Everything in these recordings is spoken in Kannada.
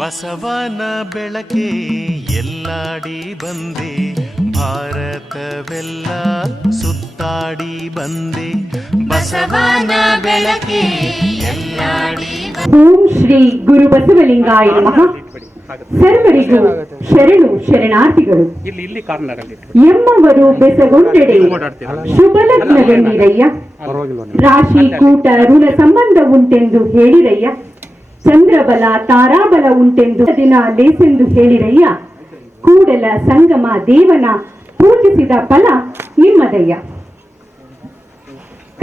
ಬಸವನ ಬೆಳಕೆ ಎಲ್ಲಾಡಿ ಬಂದೆ, ಭಾರತವೆಲ್ಲ ಸುತ್ತಾಡಿ ಬಂದೆ. ಬಸವನ ಬೆಳಕೆ ಎಲ್ಲಾಡಿ. ಓಂ ಶ್ರೀ ಗುರು ಬಸವಲಿಂಗಾಯ ನಮಃ. ಸರ್ವರಿಗೂ ಶರಣು ಶರಣಾರ್ಥಿಗಳು. ಎಮ್ಮವರು ಬೆಸಗೊಂಡೆಡೆ ಶುಭಲಗ್ನವೆಂದಿರಯ್ಯ, ರಾಶಿ ಕೂಟ ಋಣ ಸಂಬಂಧ ಉಂಟೆಂದು ಹೇಳಿರಯ್ಯ, ಚಂದ್ರಬಲ ತಾರಾಬಲ ಉಂಟೆಂದು ದಿನ ಲೇಸೆಂದು ಹೇಳಿರಯ್ಯ, ಕೂಡಲ ಸಂಗಮ ದೇವನ ಪೂಜಿಸಿದ ಫಲ ನಿಮ್ಮದಯ್ಯ.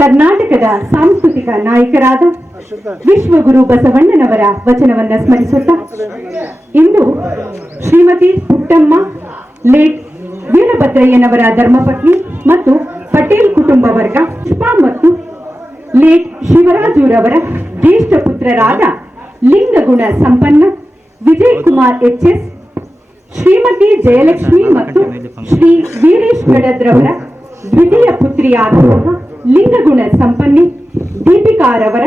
ಕರ್ನಾಟಕದ ಸಾಂಸ್ಕೃತಿಕ ನಾಯಕರಾದ ವಿಶ್ವಗುರು ಬಸವಣ್ಣನವರ ವಚನವನ್ನ ಸ್ಮರಿಸುತ್ತಾ ಇಂದು ಶ್ರೀಮತಿ ಪುಟ್ಟಮ್ಮ ಲೇಟ್ ವೀರಭದ್ರಯ್ಯನವರ ಧರ್ಮಪತ್ನಿ ಮತ್ತು ಪಟೇಲ್ ಕುಟುಂಬ ವರ್ಗ, ಪುಷ್ಪಾ ಮತ್ತು ಲೇಟ್ ಶಿವರಾಜುರವರ ಜ್ಯೇಷ್ಠ ಪುತ್ರರಾದ ಲಿಂಗಗುಣ ಸಂಪನ್ನ ವಿಜಯ್ ಕುಮಾರ್ ಎಚ್ಎಸ್, ಶ್ರೀಮತಿ ಜಯಲಕ್ಷ್ಮಿ ಮತ್ತು ಶ್ರೀ ವೀರೇಶ್ ಗಡದ್ರವರ ದ್ವಿತೀಯ ಪುತ್ರಿಯಾದ ಲಿಂಗಗುಣ ಸಂಪನ್ನೆ ದೀಪಿಕಾರವರ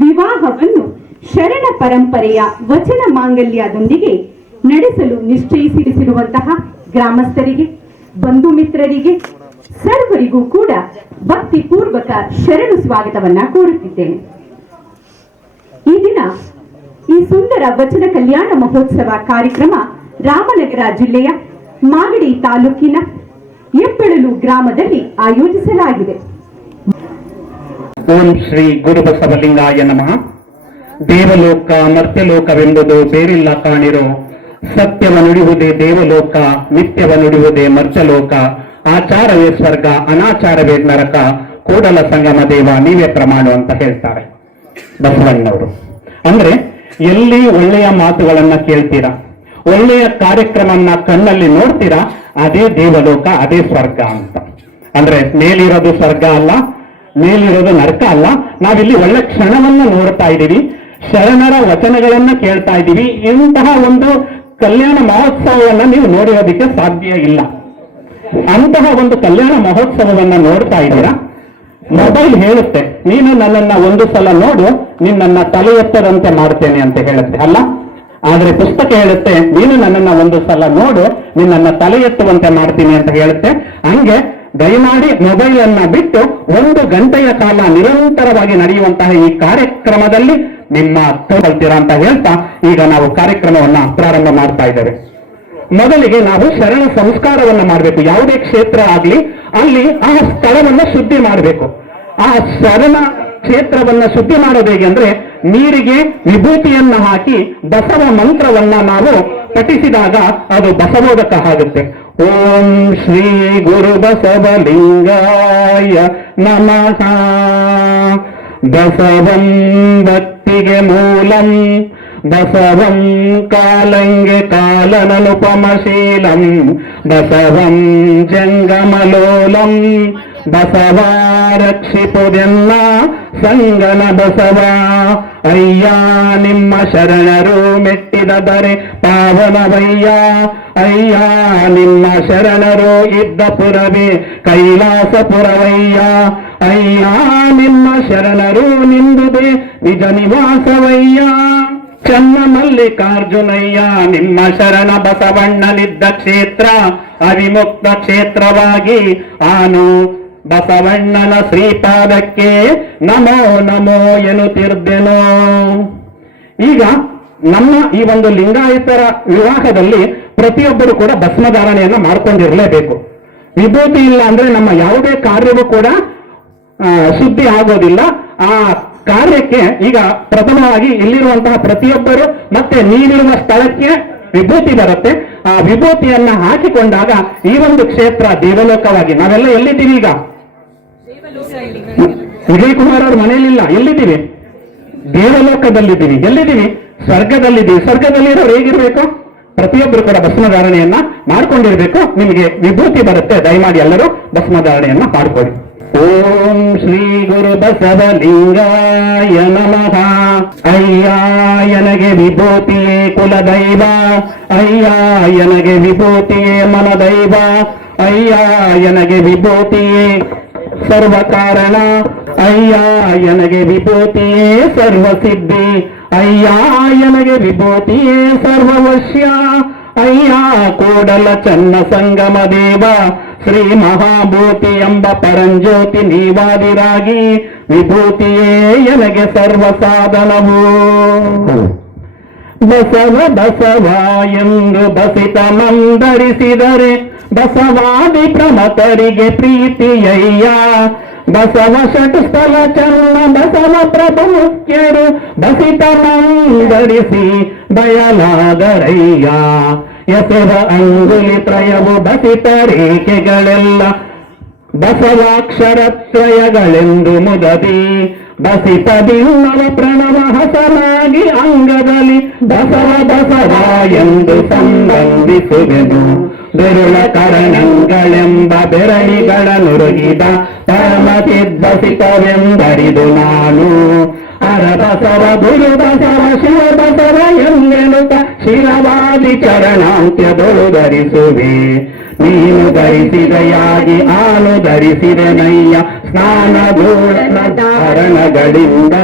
ವಿವಾಹವನ್ನು ಶರಣ ಪರಂಪರೆಯ ವಚನ ಮಾಂಗಲ್ಯದೊಂದಿಗೆ ನಡೆಸಲು ನಿಶ್ಚಯಿಸಿರುವಂತಹ ಗ್ರಾಮಸ್ಥರಿಗೆ, ಬಂಧು ಮಿತ್ರರಿಗೆ, ಸರ್ವರಿಗೂ ಕೂಡ ಭಕ್ತಿಪೂರ್ವಕ ಶರಣು ಸ್ವಾಗತವನ್ನ ಕೋರುತ್ತಿದ್ದೇನೆ. ಈ ದಿನ ಈ ಸುಂದರ ವಚನ ಕಲ್ಯಾಣ ಮಹೋತ್ಸವ ಕಾರ್ಯಕ್ರಮ ರಾಮನಗರ ಜಿಲ್ಲೆಯ ಮಾಗಡಿ ತಾಲೂಕಿನ ಹೆಬ್ಬೆಳಲು ಗ್ರಾಮದಲ್ಲಿ ಆಯೋಜಿಸಲಾಗಿದೆ. ಓಂ ಶ್ರೀ ಗುರು ಬಸವಲಿಂಗಾಯ ನಮಃ. ದೇವಲೋಕ ಮರ್ತ್ಯಲೋಕವೆಂಬುದು ಬೇರಿಲ್ಲ ಕಾಣಿರೋ, ಸತ್ಯವ ನುಡಿಯುವುದೇ ದೇವಲೋಕ, ನಿತ್ಯವ ನುಡಿಯುವುದೇ ಮರ್ತ್ಯಲೋಕ, ಆಚಾರವೇ ಸ್ವರ್ಗ ಅನಾಚಾರವೇ ನರಕ, ಕೂಡಲ ಸಂಗಮ ದೇವ ನೀವೇ ಪ್ರಮಾಣ ಅಂತ ಹೇಳ್ತಾರೆ ಬಸವಣ್ಣವರು. ಅಂದ್ರೆ ಎಲ್ಲಿ ಒಳ್ಳೆಯ ಮಾತುಗಳನ್ನ ಕೇಳ್ತೀರಾ, ಒಳ್ಳೆಯ ಕಾರ್ಯಕ್ರಮನ್ನ ಕಣ್ಣಲ್ಲಿ ನೋಡ್ತೀರಾ, ಅದೇ ದೇವಲೋಕ, ಅದೇ ಸ್ವರ್ಗ ಅಂತ. ಅಂದ್ರೆ ಮೇಲಿರೋದು ಸ್ವರ್ಗ ಅಲ್ಲ, ಮೇಲಿರೋದು ನರಕ ಅಲ್ಲ. ನಾವಿಲ್ಲಿ ಒಳ್ಳೆ ಕ್ಷಣವನ್ನ ನೋಡ್ತಾ ಇದ್ದೀವಿ, ಶರಣರ ವಚನಗಳನ್ನ ಕೇಳ್ತಾ ಇದ್ದೀವಿ. ಇಂತಹ ಒಂದು ಕಲ್ಯಾಣ ಮಹೋತ್ಸವವನ್ನ ನೀವು ನೋಡಿರೋದಕ್ಕೆ ಸಾಧ್ಯ ಇಲ್ಲ. ಅಂತಹ ಒಂದು ಕಲ್ಯಾಣ ಮಹೋತ್ಸವವನ್ನ ನೋಡ್ತಾ ಇದ್ದೀರಾ. ಮೊಬೈಲ್ ಹೇಳುತ್ತೆ ನೀನು ನನ್ನನ್ನ ಒಂದು ಸಲ ನೋಡು, ನಿನ್ನನ್ನ ತಲೆ ಎತ್ತದಂತೆ ಮಾಡ್ತೇನೆ ಅಂತ ಹೇಳುತ್ತೆ ಅಲ್ಲ. ಆದ್ರೆ ಪುಸ್ತಕ ಹೇಳುತ್ತೆ ನೀನು ನನ್ನನ್ನ ಒಂದು ಸಲ ನೋಡು, ನಿನ್ನನ್ನ ತಲೆ ಎತ್ತುವಂತೆ ಮಾಡ್ತೀನಿ ಅಂತ ಹೇಳುತ್ತೆ. ಹಂಗೆ ದಯಮಾಡಿ ಮೊಬೈಲ್ ಅನ್ನ ಬಿಟ್ಟು 1 ಗಂಟೆಯ ಕಾಲ ನಿರಂತರವಾಗಿ ನಡೆಯುವಂತಹ ಈ ಕಾರ್ಯಕ್ರಮದಲ್ಲಿ ನಿಮ್ಮ ತಗೊಳ್ತೀರಾ ಅಂತ ಹೇಳ್ತಾ ಈಗ ನಾವು ಕಾರ್ಯಕ್ರಮವನ್ನ ಪ್ರಾರಂಭ ಮಾಡ್ತಾ ಇದ್ದೇವೆ. ಮೊದಲಿಗೆ ನಾವು ಶರಣ ಸಂಸ್ಕಾರವನ್ನ ಮಾಡಬೇಕು. ಯಾವುದೇ ಕ್ಷೇತ್ರ ಆಗ್ಲಿ ಅಲ್ಲಿ ಆ ಸ್ಥಳವನ್ನ ಶುದ್ಧಿ ಮಾಡಬೇಕು. ಆ ಶರಣ ಕ್ಷೇತ್ರವನ್ನ ಶುದ್ಧಿ ಮಾಡೋದು ಹೇಗೆ ಅಂದ್ರೆ, ನೀರಿಗೆ ವಿಭೂತಿಯನ್ನ ಹಾಕಿ ಬಸವ ಮಂತ್ರವನ್ನ ನಾವು ಪಠಿಸಿದಾಗ ಅದು ಬಸವೋದಕ ಆಗುತ್ತೆ. ಓಂ ಶ್ರೀ ಗುರು ಬಸವಲಿಂಗಾಯ ನಮಃ. ಬಸವಂ ಭಕ್ತಿಗೆ ಮೂಲಂ, ಬಸವಂ ಕಾಲಂಗೆ ಕಾಲನನುಪಮಶೀಲಂ, ಬಸವಂ ಜಂಗಮಲೋಲಂ, ಬಸವ ರಕ್ಷಿಪುದೆನ್ನ ಸಂಗನ ಬಸವ. ಅಯ್ಯ ನಿಮ್ಮ ಶರಣರು ಮೆಟ್ಟಿದ ದರೆ ಪಾವನವಯ್ಯ, ಅಯ್ಯ ನಿಮ್ಮ ಶರಣರು ಇದ್ದ ಪುರವೇ ಕೈಲಾಸಪುರವಯ್ಯ, ಅಯ್ಯ ನಿಮ್ಮ ಶರಣರು ನಿಂದುದೇ ನಿಜ ನಿವಾಸವಯ್ಯ. ಚನ್ನ ಮಲ್ಲಿಕಾರ್ಜುನಯ್ಯ ನಿಮ್ಮ ಶರಣ ಬಸವಣ್ಣನಿದ್ದ ಕ್ಷೇತ್ರ ಅವಿಮುಕ್ತ ಕ್ಷೇತ್ರವಾಗಿ ಆನು ಬಸವಣ್ಣನ ಶ್ರೀಪಾದಕ್ಕೆ ನಮೋ ನಮೋ ಎನ್ನುತ್ತಿರ್ದೆನೋ. ಈಗ ನಮ್ಮ ಈ ಒಂದು ಲಿಂಗಾಯತರ ವಿವಾಹದಲ್ಲಿ ಪ್ರತಿಯೊಬ್ಬರು ಕೂಡ ಭಸ್ಮಧಾರಣೆಯನ್ನ ಮಾಡ್ಕೊಂಡಿರಲೇಬೇಕು. ವಿಭೂತಿ ಇಲ್ಲ ಅಂದ್ರೆ ನಮ್ಮ ಯಾವುದೇ ಕಾರ್ಯವೂ ಕೂಡ ಶುದ್ಧಿ ಆಗೋದಿಲ್ಲ. ಆ ಕಾರ್ಯಕ್ಕೆ ಈಗ ಪ್ರಥಮವಾಗಿ ಇಲ್ಲಿರುವಂತಹ ಪ್ರತಿಯೊಬ್ಬರು ಮತ್ತೆ ನೀವಿರುವ ಸ್ಥಳಕ್ಕೆ ವಿಭೂತಿ ಬರುತ್ತೆ. ಆ ವಿಭೂತಿಯನ್ನ ಹಾಕಿಕೊಂಡಾಗ ಈ ಒಂದು ಕ್ಷೇತ್ರ ದೇವಲೋಕವಾಗಿ, ನಾವೆಲ್ಲ ಎಲ್ಲಿದ್ದೀವಿ ಈಗ? ವಿಜಯ್ ಕುಮಾರ್ ಅವ್ರ ಮನೆಯಲ್ಲಿಲ್ಲ, ಎಲ್ಲಿದ್ದೀವಿ? ದೇವಲೋಕದಲ್ಲಿದ್ದೀವಿ. ಎಲ್ಲಿದ್ದೀವಿ? ಸ್ವರ್ಗದಲ್ಲಿದ್ದೀವಿ. ಸ್ವರ್ಗದಲ್ಲಿರೋರು ಹೇಗಿರ್ಬೇಕು? ಪ್ರತಿಯೊಬ್ಬರು ಕೂಡ ಭಸ್ಮಧಾರಣೆಯನ್ನ ಮಾಡ್ಕೊಂಡಿರ್ಬೇಕು. ನಿಮಗೆ ವಿಭೂತಿ ಬರುತ್ತೆ, ದಯಮಾಡಿ ಎಲ್ಲರೂ ಭಸ್ಮಧಾರಣೆಯನ್ನ ಮಾಡ್ಕೊಳ್ಳಿ. ಓಂ ಶ್ರೀ ಗುರು ಬಸವಲಿಂಗಾಯ ನಮಃ. ಅಯ್ಯ ಎನಗೆ ವಿಭೂತಿಯೇ ಕುಲದೈವ, ಅಯ್ಯ ಎನಗೆ ವಿಭೂತಿಯೇ ಮನದೈವ, ಅಯ್ಯ ಎನಗೆ ವಿಭೂತಿಯೇ ಸರ್ವ ಕಾರಣ, ಅಯ್ಯ ಎನಗೆ ವಿಭೂತಿಯೇ ಸರ್ವ ಸಿದ್ಧಿ, ಅಯ್ಯ ಎನಗೆ ವಿಭೂತಿಯೇ ಸರ್ವವಶ್ಯ ಅಯ್ಯ ಕೂಡಲ ಚನ್ನ ಸಂಗಮ ದೇವ ಶ್ರೀ ಮಹಾಭೂತಿ ಎಂಬ ಪರಂಜ್ಯೋತಿ ನೀವಾದಿರಾಗಿ ವಿಭೂತಿಯೇ ಎನಗೆ ಸರ್ವ ಸಾಧನವು ಬಸವ ಬಸವ ಎಂದು ಬಸಿತ ಮಂದರಿಸಿದರೆ ಬಸವಾದಿ ಪ್ರಮತರಿಗೆ ಪ್ರೀತಿಯಯ್ಯ ಬಸವ ಷಟ್ಸ್ಥಲ ಚನ್ನ ಬಸವ ಪ್ರಭು ಮುಖ್ಯರು ಬಸಿತ ಮಂದರಿಸಿ ಬಯಲಾದರಯ್ಯ ಎಸೆವ ಅಂಗುಲಿ ತ್ರಯವು ಬಸಿತ ರೇಖೆಗಳೆಲ್ಲ ಬಸವಾಕ್ಷರತ್ರಯಗಳೆಂದು ಮುದದಿ ಬಸಿತದಿಲ್ಲವ ಪ್ರಣವ ಹಸನಾಗಿ ಅಂಗದಲ್ಲಿ ಬಸವ ಬಸವ ಎಂದು ಸಂಬಂಧಿಸುವೆನು ಬೆರುಳ ಕರಣಗಳೆಂಬ ಬೆರಳಿಗಳ ನುರುಗಿದ ಪರಮಸಿದ್ಧಸಿತವೆಂದರಿದು ನಾನು ಅರ ಬಸವ ಗುರು ಬಸವ ಶಿವ ಬಸವ ಎಂದೆನುತ ಶಿರವಾದಿ ಚರಣಾಂತ್ಯದೊಳು ಧರಿಸುವೆ ನೀನು ಧರಿಸಿದೆಯಾಗಿ ಆನು ಧರಿಸಿದೆನಯ್ಯ ಸ್ನಾನಗೂಢನ ಧಾರಣಗಳಿಂದ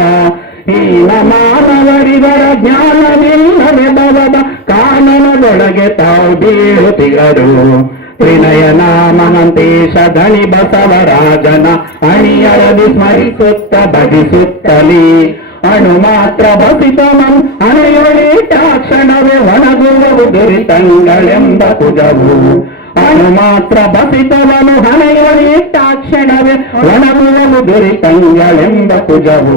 ಹೀನ ಮಾನವರಿವರ ಜ್ಞಾನವಿಲ್ಲದೆ ಬವದ ಕಾನನದೊಳಗೆ ತಾವು ಬೀಳುತ್ತಿಗರು ತ್ರಿನಯ ನಾಮನಂತೇಶ ಧನಿ ಬಸವರಾಜನ ಅಣಿಯರದಿ ಸ್ಮರಿಸುತ್ತ ಬಡಿಸುತ್ತಲಿ ಅಣು ಮಾತ್ರ ಬಸಿತಮಂ ಅಣೆಯೊಳಿಟಾಕ್ಷಣವೇ ಒಣಗುವವು ದುರಿತಂಗಳೆಂಬ ಕುಜವು ಅಣು ಮಾತ್ರ ಬಸಿತವನು ಹಣೆಯೊಳಿಟಾಕ್ಷಣವೇ ಒಣಗುವವು ದುರಿತಂಗಳೆಂಬ ಕುಜವು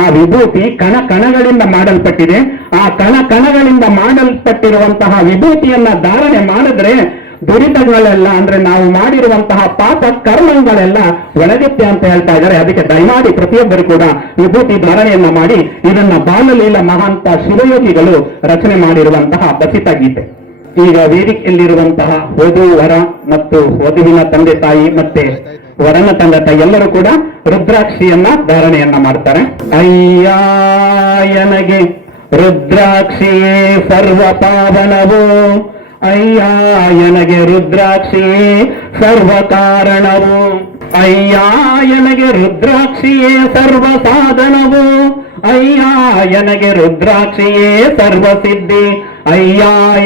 ಆ ವಿಭೂತಿ ಕಣ ಕಣಗಳಿಂದ ಮಾಡಲ್ಪಟ್ಟಿದೆ ಆ ಕಣ ಕಣಗಳಿಂದ ಮಾಡಲ್ಪಟ್ಟಿರುವಂತಹ ವಿಭೂತಿಯನ್ನ ಧಾರಣೆ ಮಾಡಿದ್ರೆ ದುರಿತಗಳೆಲ್ಲ ಅಂದ್ರೆ ನಾವು ಮಾಡಿರುವಂತಹ ಪಾಪ ಕರ್ಮಗಳೆಲ್ಲ ಒಳಗೆತ್ತೆ ಅಂತ ಹೇಳ್ತಾ ಇದ್ದಾರೆ. ಅದಕ್ಕೆ ದಯಮಾಡಿ ಪ್ರತಿಯೊಬ್ಬರು ಕೂಡ ವಿಭೂತಿ ಧಾರಣೆಯನ್ನ ಮಾಡಿ ಇದನ್ನ ಬಾಲಲೀಲ ಮಹಾಂತ ಶಿವಯೋಗಿಗಳು ರಚನೆ ಮಾಡಿರುವಂತಹ ಬಸಿತ ಗೀತೆ. ಈಗ ವೇದಿಕೆಯಲ್ಲಿರುವಂತಹ ವಧು ವರ ಮತ್ತು ವಧುವಿನ ತಂದೆ ತಾಯಿ ಮತ್ತೆ ವರನ ತಂದೆ ತಾಯಿ ಎಲ್ಲರೂ ಕೂಡ ರುದ್ರಾಕ್ಷಿಯನ್ನ ಧಾರಣೆಯನ್ನ ಮಾಡ್ತಾರೆ. ಅಯ್ಯ ಎನಗೆ ರುದ್ರಾಕ್ಷಿಯೇ ಸರ್ವ ಪಾವನವು ಅಯ್ಯ ಎನಗೆ ರುದ್ರಾಕ್ಷಿಯೇ ಸರ್ವ ಕಾರಣವು ಅಯ್ಯ ಎನಗೆ ರುದ್ರಾಕ್ಷಿಯೇ ಸರ್ವ ಸಾಧನವು ಅಯ್ಯ ಎನಗೆ ರುದ್ರಾಕ್ಷಿಯೇ ಸರ್ವ ಸಿದ್ಧಿ ಅಯ್ಯ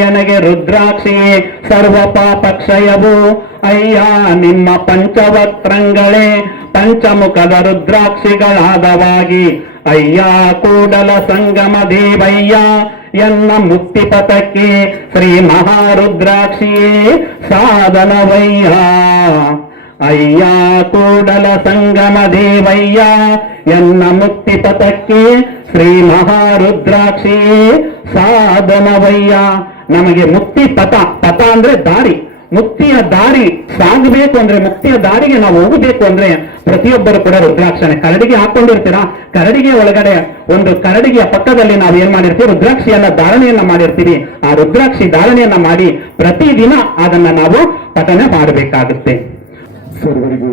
ಎನಗೆ ರುದ್ರಾಕ್ಷಿಯೇ ಸರ್ವ ಪಾಪಕ್ಷಯವು ಅಯ್ಯ ನಿಮ್ಮ ಪಂಚವಕ್ರಂಗಳೇ ಪಂಚಮುಖದ ರುದ್ರಾಕ್ಷಿಗಳಾದವಾಗಿ ಅಯ್ಯ ಕೂಡಲ ಸಂಗಮ ದೇವಯ್ಯ ಎನ್ನ ಮುಕ್ತಿ ಪಥಕ್ಕೆ ಶ್ರೀ ಮಹಾರುದ್ರಾಕ್ಷಿಯೇ ಸಾಧನವಯ್ಯ ಅಯ್ಯ ಕೂಡಲ ಸಂಗಮ ದೇವಯ್ಯ ಎನ್ನ ಮುಕ್ತಿ ಪಥಕ್ಕೆ ಶ್ರೀ ಮಹಾರುದ್ರಾಕ್ಷಿಯೇ ಸಾಧನವಯ್ಯ. ನಮಗೆ ಮುಕ್ತಿ ಪಥ ಪಥ ಅಂದ್ರೆ ದಾರಿ, ಮುಕ್ತಿಯ ದಾರಿ ಸಾಗಬೇಕು ಅಂದ್ರೆ ಮುಕ್ತಿಯ ದಾರಿಗೆ ನಾವು ಹೋಗಬೇಕು ಅಂದ್ರೆ ಪ್ರತಿಯೊಬ್ಬರು ಕೂಡ ರುದ್ರಾಕ್ಷನೆ ಕರಡಿಗೆ ಹಾಕೊಂಡಿರ್ತೀರಾ, ಕರಡಿಗೆ ಒಳಗಡೆ ಒಂದು ಕರಡಿಗೆಯ ಪಕ್ಕದಲ್ಲಿ ನಾವು ಏನ್ ಮಾಡಿರ್ತೀವಿ ರುದ್ರಾಕ್ಷಿಯನ್ನ ಧಾರಣೆಯನ್ನ ಮಾಡಿರ್ತೀವಿ. ಆ ರುದ್ರಾಕ್ಷಿ ಧಾರಣೆಯನ್ನ ಮಾಡಿ ಪ್ರತಿದಿನ ಅದನ್ನ ನಾವು ಪಠನೆ ಮಾಡಬೇಕಾಗುತ್ತೆ. ಸರ್ವರಿಗೂ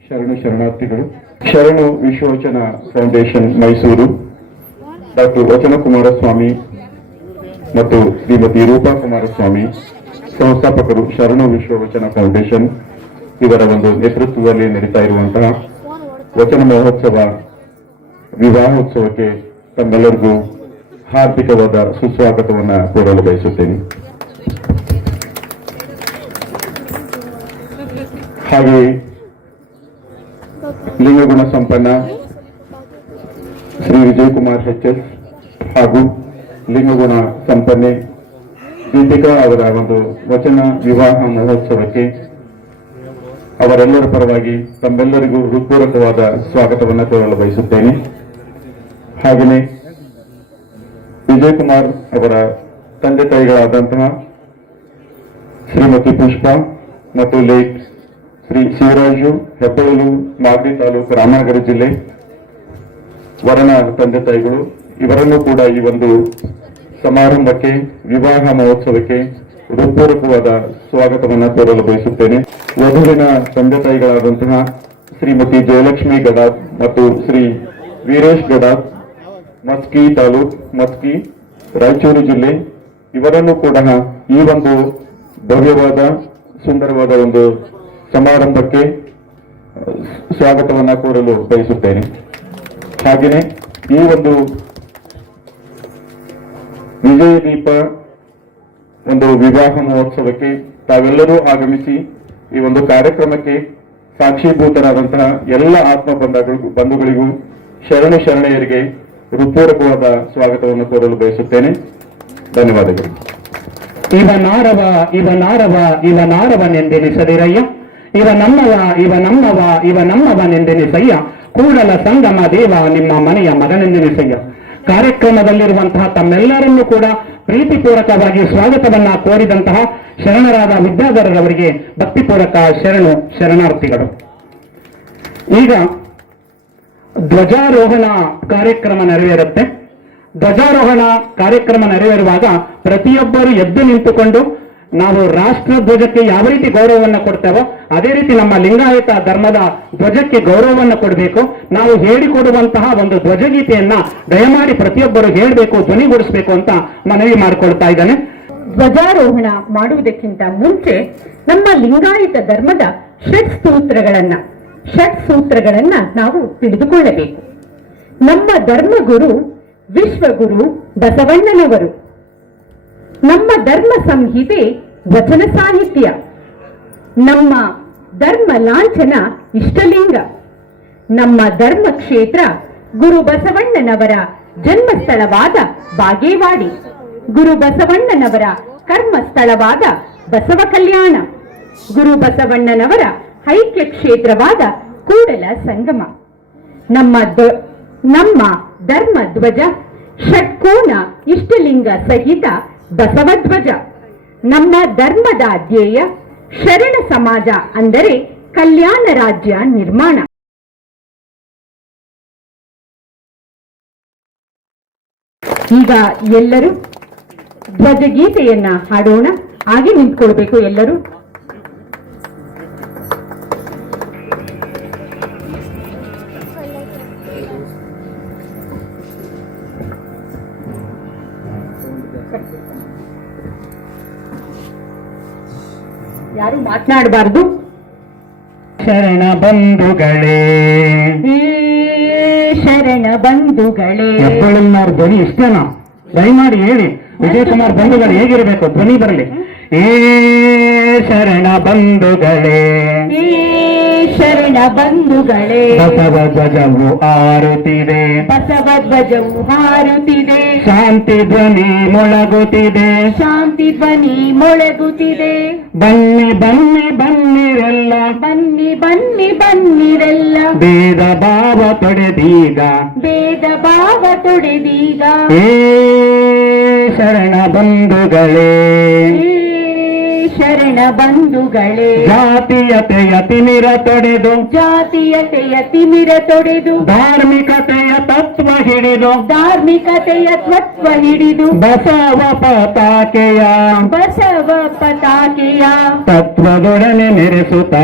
ಶರಣು ಶರಣಾರ್ಥಿಗಳು. ಶರಣು ವಿಶ್ವವಚನ ಫೌಂಡೇಶನ್ ಮೈಸೂರು ಡಾಕ್ಟರ್ ವಚನ ಕುಮಾರಸ್ವಾಮಿ ಮತ್ತು ಶ್ರೀಮತಿ ರೂಪಾ ಕುಮಾರಸ್ವಾಮಿ ಸಂಸ್ಥಾಪಕರು ಶರಣು ವಿಶ್ವವಚನ ಫೌಂಡೇಶನ್ ಇವರ ಒಂದು ನೇತೃತ್ವದಲ್ಲಿ ನಡೀತಾ ಇರುವಂತಹ ವಚನ ಮಹೋತ್ಸವ ವಿವಾಹೋತ್ಸವಕ್ಕೆ ತಮ್ಮೆಲ್ಲರಿಗೂ ಹಾರ್ದಿಕವಾದ ಸುಸ್ವಾಗತವನ್ನು ಕೋರಲು ಬಯಸುತ್ತೇನೆ. ಹಾಗೆ ಲಿಂಗಗುಣ ಸಂಪನ್ನ ಶ್ರೀ ವಿಜಯಕುಮಾರ್ ಎಚ್.ಎಸ್. ಹಾಗೂ ಲಿಂಗಗುಣ ಸಂಪನ್ನೆ ದೀಪಿಕಾ ಅವರ ಒಂದು ವಚನ ವಿವಾಹ ಮಹೋತ್ಸವಕ್ಕೆ ಅವರೆಲ್ಲರ ಪರವಾಗಿ ತಮ್ಮೆಲ್ಲರಿಗೂ ಹೃತ್ಪೂರ್ವಕವಾದ ಸ್ವಾಗತವನ್ನು ಕೋರಲು ಬಯಸುತ್ತೇನೆ. ಹಾಗೆಯೇ ವಿಜಯಕುಮಾರ್ ಅವರ ತಂದೆ ತಾಯಿಗಳಾದಂತಹ ಶ್ರೀಮತಿ ಪುಷ್ಪ ಮತ್ತು ಲೇಟ್ ಶ್ರೀ ಶಿವರಾಜು ಹೆಬ್ಬಳಲು ಮಾಗಡಿ ತಾಲೂಕು ರಾಮನಗರ ಜಿಲ್ಲೆ ವರನ ತಂದೆ ತಾಯಿಗಳು ಇವರನ್ನು ಕೂಡ ಈ ಒಂದು ಸಮಾರಂಭಕ್ಕೆ ವಿವಾಹ ಮಹೋತ್ಸವಕ್ಕೆ ಹೃತ್ಪೂರ್ವಕವಾದ ಸ್ವಾಗತವನ್ನು ಕೋರಲು ಬಯಸುತ್ತೇನೆ. ವಧುವಿನ ತಂದೆ ತಾಯಿಗಳಾದಂತಹ ಶ್ರೀಮತಿ ಜಯಲಕ್ಷ್ಮಿ ಗಡಾದ್ ಮತ್ತು ಶ್ರೀ ವೀರೇಶ್ ಗಡಾದ್ ಮಸ್ಕಿ ತಾಲೂಕ್ ಮಸ್ಕಿ ರಾಯಚೂರು ಜಿಲ್ಲೆ ಇವರನ್ನು ಕೂಡ ಈ ಒಂದು ಭವ್ಯವಾದ ಸುಂದರವಾದ ಒಂದು ಸಮಾರಂಭಕ್ಕೆ ಸ್ವಾಗತವನ್ನು ಕೋರಲು ಬಯಸುತ್ತೇನೆ. ಹಾಗೆಯೇ ಈ ಒಂದು ವಿಜಯ ದೀಪ ಒಂದು ವಿವಾಹ ಮಹೋತ್ಸವಕ್ಕೆ ತಾವೆಲ್ಲರೂ ಆಗಮಿಸಿ ಈ ಒಂದು ಕಾರ್ಯಕ್ರಮಕ್ಕೆ ಸಾಕ್ಷೀಭೂತರಾದಂತಹ ಎಲ್ಲ ಆತ್ಮ ಬಂಧುಗಳಿಗೂ ಶರಣೆಯರಿಗೆ ಹೃತ್ಪೂರ್ವಕವಾದ ಸ್ವಾಗತವನ್ನು ಕೋರಲು ಬಯಸುತ್ತೇನೆ. ಧನ್ಯವಾದಗಳು. ಇವನಾರವನೆಂದೆನಿಸದಿರಯ್ಯ, ಇವನಮ್ಮವನೆಂದೆನಿಸಯ್ಯ, ಕೂಡಲ ಸಂಗಮ ದೇವ ನಿಮ್ಮ ಮನೆಯ ಮಗನೆಂದೆನಿಸಯ್ಯ. ಕಾರ್ಯಕ್ರಮದಲ್ಲಿರುವಂತಹ ತಮ್ಮೆಲ್ಲರನ್ನೂ ಕೂಡ ಪ್ರೀತಿಪೂರ್ವಕವಾಗಿ ಸ್ವಾಗತವನ್ನ ಕೋರಿದಂತಹ ಶರಣರಾದ ವಿದ್ಯಾಧರರವರಿಗೆ ಭಕ್ತಿಪೂರ್ವಕ ಶರಣಾರ್ಥಿಗಳು. ಈಗ ಧ್ವಜಾರೋಹಣ ಕಾರ್ಯಕ್ರಮ ನೆರವೇರುತ್ತೆ. ಧ್ವಜಾರೋಹಣ ಕಾರ್ಯಕ್ರಮ ನೆರವೇರುವಾಗ ಪ್ರತಿಯೊಬ್ಬರು ಎದ್ದು ನಿಂತುಕೊಂಡು ನಾವು ರಾಷ್ಟ್ರ ಧ್ವಜಕ್ಕೆ ಯಾವ ರೀತಿ ಗೌರವವನ್ನು ಕೊಡ್ತೇವೋ ಅದೇ ರೀತಿ ನಮ್ಮ ಲಿಂಗಾಯತ ಧರ್ಮದ ಧ್ವಜಕ್ಕೆ ಗೌರವವನ್ನು ಕೊಡಬೇಕು. ನಾವು ಹೇಳಿಕೊಡುವಂತಹ ಒಂದು ಧ್ವಜಗೀತೆಯನ್ನ ದಯಮಾಡಿ ಪ್ರತಿಯೊಬ್ಬರು ಹೇಳಬೇಕು, ಧ್ವನಿಗೂಡಿಸಬೇಕು ಅಂತ ಮನವಿ ಮಾಡಿಕೊಳ್ತಾ ಇದ್ದಾನೆ. ಧ್ವಜಾರೋಹಣ ಮಾಡುವುದಕ್ಕಿಂತ ಮುಂಚೆ ನಮ್ಮ ಲಿಂಗಾಯತ ಧರ್ಮದ ಷಟ್ ಸೂತ್ರಗಳನ್ನ ನಾವು ತಿಳಿದುಕೊಳ್ಳಬೇಕು. ನಮ್ಮ ಧರ್ಮಗುರು ವಿಶ್ವಗುರು ಬಸವಣ್ಣನವರು. ನಮ್ಮ ಧರ್ಮ ಸಂಹಿತೆ ವಚನ ಸಾಹಿತ್ಯ. ನಮ್ಮ ಧರ್ಮ ಲಾಂಛನ ಇಷ್ಟಲಿಂಗ. ನಮ್ಮ ಧರ್ಮ ಕ್ಷೇತ್ರ ಗುರು ಬಸವಣ್ಣನವರ ಜನ್ಮಸ್ಥಳವಾದ ಬಾಗೇವಾಡಿ. ಗುರು ಬಸವಣ್ಣನವರ ಕರ್ಮ ಸ್ಥಳವಾದ ಬಸವ ಕಲ್ಯಾಣ. ಗುರು ಬಸವಣ್ಣನವರ ಐಕ್ಯ ಕ್ಷೇತ್ರವಾದ ಕೂಡಲ ಸಂಗಮ. ನಮ್ಮ ಧರ್ಮ ಧ್ವಜ ಷಟ್ಕೋನ ಇಷ್ಟಲಿಂಗ ಸಹಿತ ಬಸವಧ್ವಜ. ನಮ್ಮ ಧರ್ಮದ ಧ್ಯೇಯ ಶರಣ ಸಮಾಜ, ಅಂದರೆ ಕಲ್ಯಾಣ ರಾಜ್ಯ ನಿರ್ಮಾಣ. ಈಗ ಎಲ್ಲರೂ ಧ್ವಜಗೀತೆಯನ್ನ ಹಾಡೋಣ. ಹಾಗೆ ನಿಂತ್ಕೊಳ್ಬೇಕು ಎಲ್ಲರೂ. ಯಾರು ಮಾತನಾಡಬಾರ್ದು. ಶರಣ ಬಂಧುಗಳೇ, ಶರಣ ಬಂಧುಗಳೇ. ಹೆಬ್ಬಳ್ಳಿನವ್ರ ಧ್ವನಿ ಇಷ್ಟೇನಾ? ದಯಮಾಡಿ ಹೇಳಿ. ವಿಜಯಕುಮಾರ್ ಬಂಧುಗಳು ಹೇಗಿರಬೇಕು? ಧ್ವನಿ ಬರಲಿ. ಶರಣ ಬಂಧುಗಳೇ, ಶರಣ ಬಂಧುಗಳೇ. ಬಸವ ಧ್ವಜವು ಹಾರುತ್ತಿದೆ, ಬಸವ ಧ್ವಜವು ಹಾರುತ್ತಿದೆ. ಶಾಂತಿ ಧ್ವನಿ ಮೊಳಗುತ್ತಿದೆ, ಶಾಂತಿ ಧ್ವನಿ ಮೊಳಗುತ್ತಿದೆ. ಬನ್ನಿ ಬನ್ನಿ ಬನ್ನಿರೆಲ್ಲ, ಬನ್ನಿ ಬನ್ನಿ ಬನ್ನಿರೆಲ್ಲ. ಭೇದ ಭಾವ ತೊಡೆದೀಗ, ಭೇದ ಭಾವ ತೊಡೆದೀಗ. ಶರಣ ಬಂಧುಗಳೇ, ಶರಣ ಬಂಧುಗಳೇ. ಜಾತೀಯತೆಯ ತಿಮಿರ ತೊಡೆದು, ಜಾತೀಯತೆಯ ತಿಮಿರ ತೊಡೆದು. ಧಾರ್ಮಿಕತೆಯ ತತ್ವ ಹಿಡಿದು, ಧಾರ್ಮಿಕತೆಯ ತತ್ವ ಹಿಡಿದು. ಬಸವ ಪತಾಕೆಯ, ಬಸವ ಪತಾಕೆಯ ತತ್ವದೊಡನೆ ಮೆರೆಸುತ್ತ,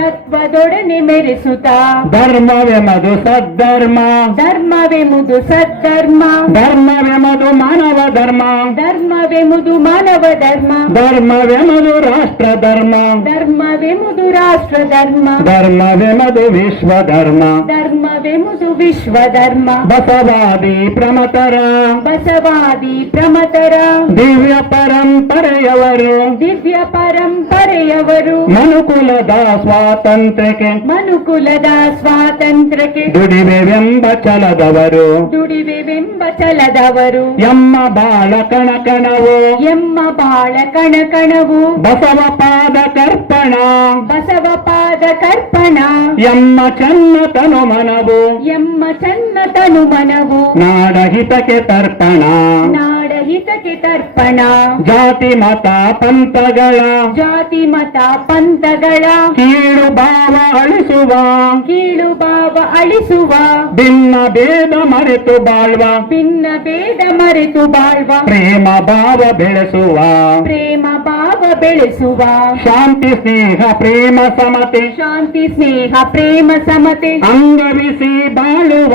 ತತ್ವದೊಡನೆ ಮೆರೆಸುತ್ತ. ಧರ್ಮವೆಮದು ಸದ್ಧರ್ಮ, ಧರ್ಮವೆಂಬುದು ಸದ್ಧರ್ಮ. ಧರ್ಮವೆಮದು ಮಾನವ ಧರ್ಮ, ಧರ್ಮವೆಂಬುದು ಮಾನವ ಧರ್ಮ. ಧರ್ಮವೆಮದು ರಾಷ್ಟ್ರ ಧರ್ಮ, ಧರ್ಮವೆಂಬುದು ರಾಷ್ಟ್ರ ಧರ್ಮ. ಧರ್ಮವೆಮದು ವಿಶ್ವ ಧರ್ಮ. ಧರ್ಮವೆಂಬುದು ವಿಶ್ವ ಧರ್ಮ. ಬಸವಾದಿ ಪ್ರಮತರ, ಬಸವಾದಿ ಪ್ರಮತರ. ದಿವ್ಯ ಪರಂಪರೆಯವರು, ದಿವ್ಯ ಪರಂಪರೆಯವರು. ಮನುಕುಲದ ಸ್ವಾತಂತ್ರ್ಯಕ್ಕೆ, ಮನುಕುಲದ ಸ್ವಾತಂತ್ರ್ಯಕ್ಕೆ. ದುಡಿವೆವೆಂಬ ಛಲದವರು, ದುಡಿವೆವೆಂಬ ಛಲದವರು. ಎಮ್ಮ ಬಾಳ ಕಣಕಣವು, ಎಮ್ಮ ಬಾಳ ಕಣಕಣವು. ಬಸವ ಪಾದ ಕರ್ಪಣ, ಬಸವ ಪಾದ ಕರ್ಪಣ. ಎಮ್ಮ ಚನ್ನ ತನು ಮನವು, ಎಮ್ಮ ಚನ್ನ ತನು ಮನವು. ನಾಡ ಹಿತಕ್ಕೆ ತರ್ಪಣ, ನಾಡ ಹಿತಕ್ಕೆ ತರ್ಪಣ. ಜಾತಿ ಮತ ಪಂಥಗಳ, ಜಾತಿ ಮತ ಪಂಥಗಳ. ಕೀಳು ಭಾವ ಅಳಿಸುವ, ಕೀಳು ಭಾವ ಅಳಿಸುವ. ಭಿನ್ನ ಭೇದ ಮರೆತು ಬಾಳ್ವ, ಭಿನ್ನ ಭೇದ ಮರೆತು ಬಾಳ್ವ. ಪ್ರೇಮ ಭಾವ ಬೆಳೆಸುವ, ಪ್ರೇಮ ಭಾವ ಬೆಳೆಸುವ. ಶಾಂತಿ ಸ್ನೇಹ ಪ್ರೇಮ ಸಮತೆ, ಶಾಂತಿ ಸ್ನೇಹ ಪ್ರೇಮ ಸಮತೆ. ಅಂಗವಿಸಿ ಬಾಳುವ,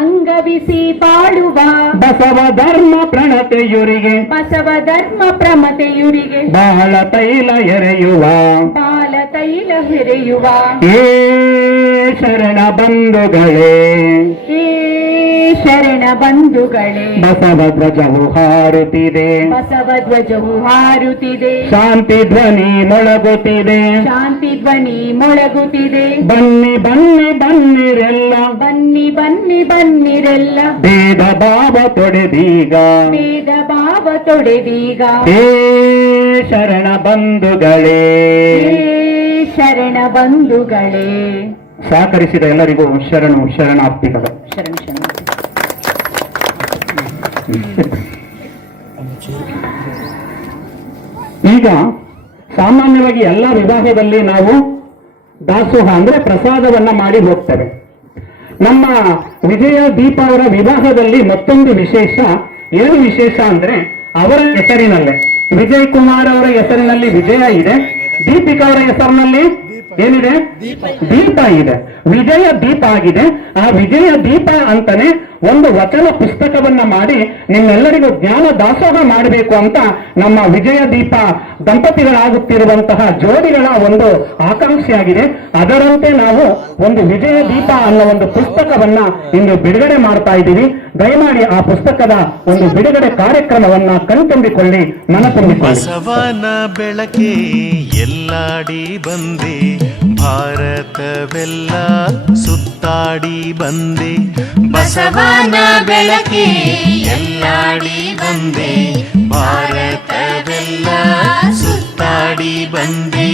ಅಂಗವಿಸಿ ಬಾಳುವ. ಬಸವ ಧರ್ಮ ಪ್ರಣತೆಯುರಿಗೆ, ಬಸವ ಧರ್ಮ ಪ್ರಮತೆಯುರಿಗೆ. ಬಾಳ ತೈಲ ಎರೆಯುವ, ಬಾಲ ತೈಲ ಹೆರೆಯುವ. ಶರಣ ಬಂಧುಗಳೇ, ಶರಣ ಬಂಧುಗಳೇ ಬಸವ ಧ್ವಜವು ಹಾರುತ್ತಿದೆ ಬಸವ ಧ್ವಜವು ಹಾರುತ್ತಿದೆ ಶಾಂತಿ ಧ್ವನಿ ಮೊಳಗುತ್ತಿದೆ ಶಾಂತಿ ಧ್ವನಿ ಮೊಳಗುತ್ತಿದೆ ಬನ್ನಿ ಬನ್ನಿ ಬನ್ನಿರೆಲ್ಲ ಬನ್ನಿ ಬನ್ನಿ ಬನ್ನಿರೆಲ್ಲ ಭೇದ ಭಾವ ತೊಡೆದೀಗ ಭೇದ ಭಾವ ತೊಡೆದೀಗ ಹೇ ಶರಣ ಬಂಧುಗಳೇ ಹೇ ಶರಣ ಬಂಧುಗಳೇ ಸಹಕರಿಸಿದ ಎಲ್ಲರಿಗೂ ಶರಣು ಶರಣಾರ್ಥಿಗಳು. ಶರಣ ಶರಣ ಈಗ ಸಾಮಾನ್ಯವಾಗಿ ಎಲ್ಲ ವಿಭಾಗದಲ್ಲಿ ನಾವು ದಾಸೋಹ ಅಂದ್ರೆ ಪ್ರಸಾದವನ್ನ ಮಾಡಿ ಹೋಗ್ತೇವೆ. ನಮ್ಮ ವಿಜಯ ದೀಪ ಅವರ ವಿವಾಹದಲ್ಲಿ ಮತ್ತೊಂದು ವಿಶೇಷ, ಏನು ವಿಶೇಷ ಅಂದ್ರೆ ಅವರ ಹೆಸರಿನಲ್ಲೇ ವಿಜಯ್ ಕುಮಾರ್ ಅವರ ಹೆಸರಿನಲ್ಲಿ ವಿಜಯ ಇದೆ, ದೀಪಿಕಾ ಅವರ ಹೆಸರಿನಲ್ಲಿ ಏನಿದೆ? ದೀಪ ಇದೆ. ವಿಜಯ ದೀಪ ಆಗಿದೆ. ಆ ವಿಜಯ ದೀಪ ಅಂತಾನೆ ಒಂದು ವಚನ ಪುಸ್ತಕವನ್ನ ಮಾಡಿ ನಿಮ್ಮೆಲ್ಲರಿಗೂ ಜ್ಞಾನ ದಾಸೋಹ ಮಾಡಬೇಕು ಅಂತ ನಮ್ಮ ವಿಜಯ ದೀಪ ದಂಪತಿಗಳಾಗುತ್ತಿರುವಂತಹ ಜೋಡಿಗಳ ಒಂದು ಆಕಾಂಕ್ಷೆಯಾಗಿದೆ. ಅದರಂತೆ ನಾವು ಒಂದು ವಿಜಯ ದೀಪ ಅನ್ನೋ ಒಂದು ಪುಸ್ತಕವನ್ನ ಇಂದು ಬಿಡುಗಡೆ ಮಾಡ್ತಾ ಇದ್ದೀವಿ. ದಯಮಾಡಿ ಆ ಪುಸ್ತಕದ ಒಂದು ಬಿಡುಗಡೆ ಕಾರ್ಯಕ್ರಮವನ್ನ ಕಣ್ತುಂಬಿಕೊಳ್ಳಿ, ಮನ ತುಂಬಿಕೊಳ್ಳಿ. ಬಸವನ ಬೆಳಕೆ ಎಲ್ಲಾಡಿ ಬಂದೆ, ಭಾರತವೆಲ್ಲ ಸುತ್ತಾಡಿ ಬಂದೆ. ಬಸವನ ಬೆಳಕೆ ಎಲ್ಲಾಡಿ ಬಂದೆ, ಭಾರತವೆಲ್ಲ ಸುತ್ತಾಡಿ ಬಂದೆ.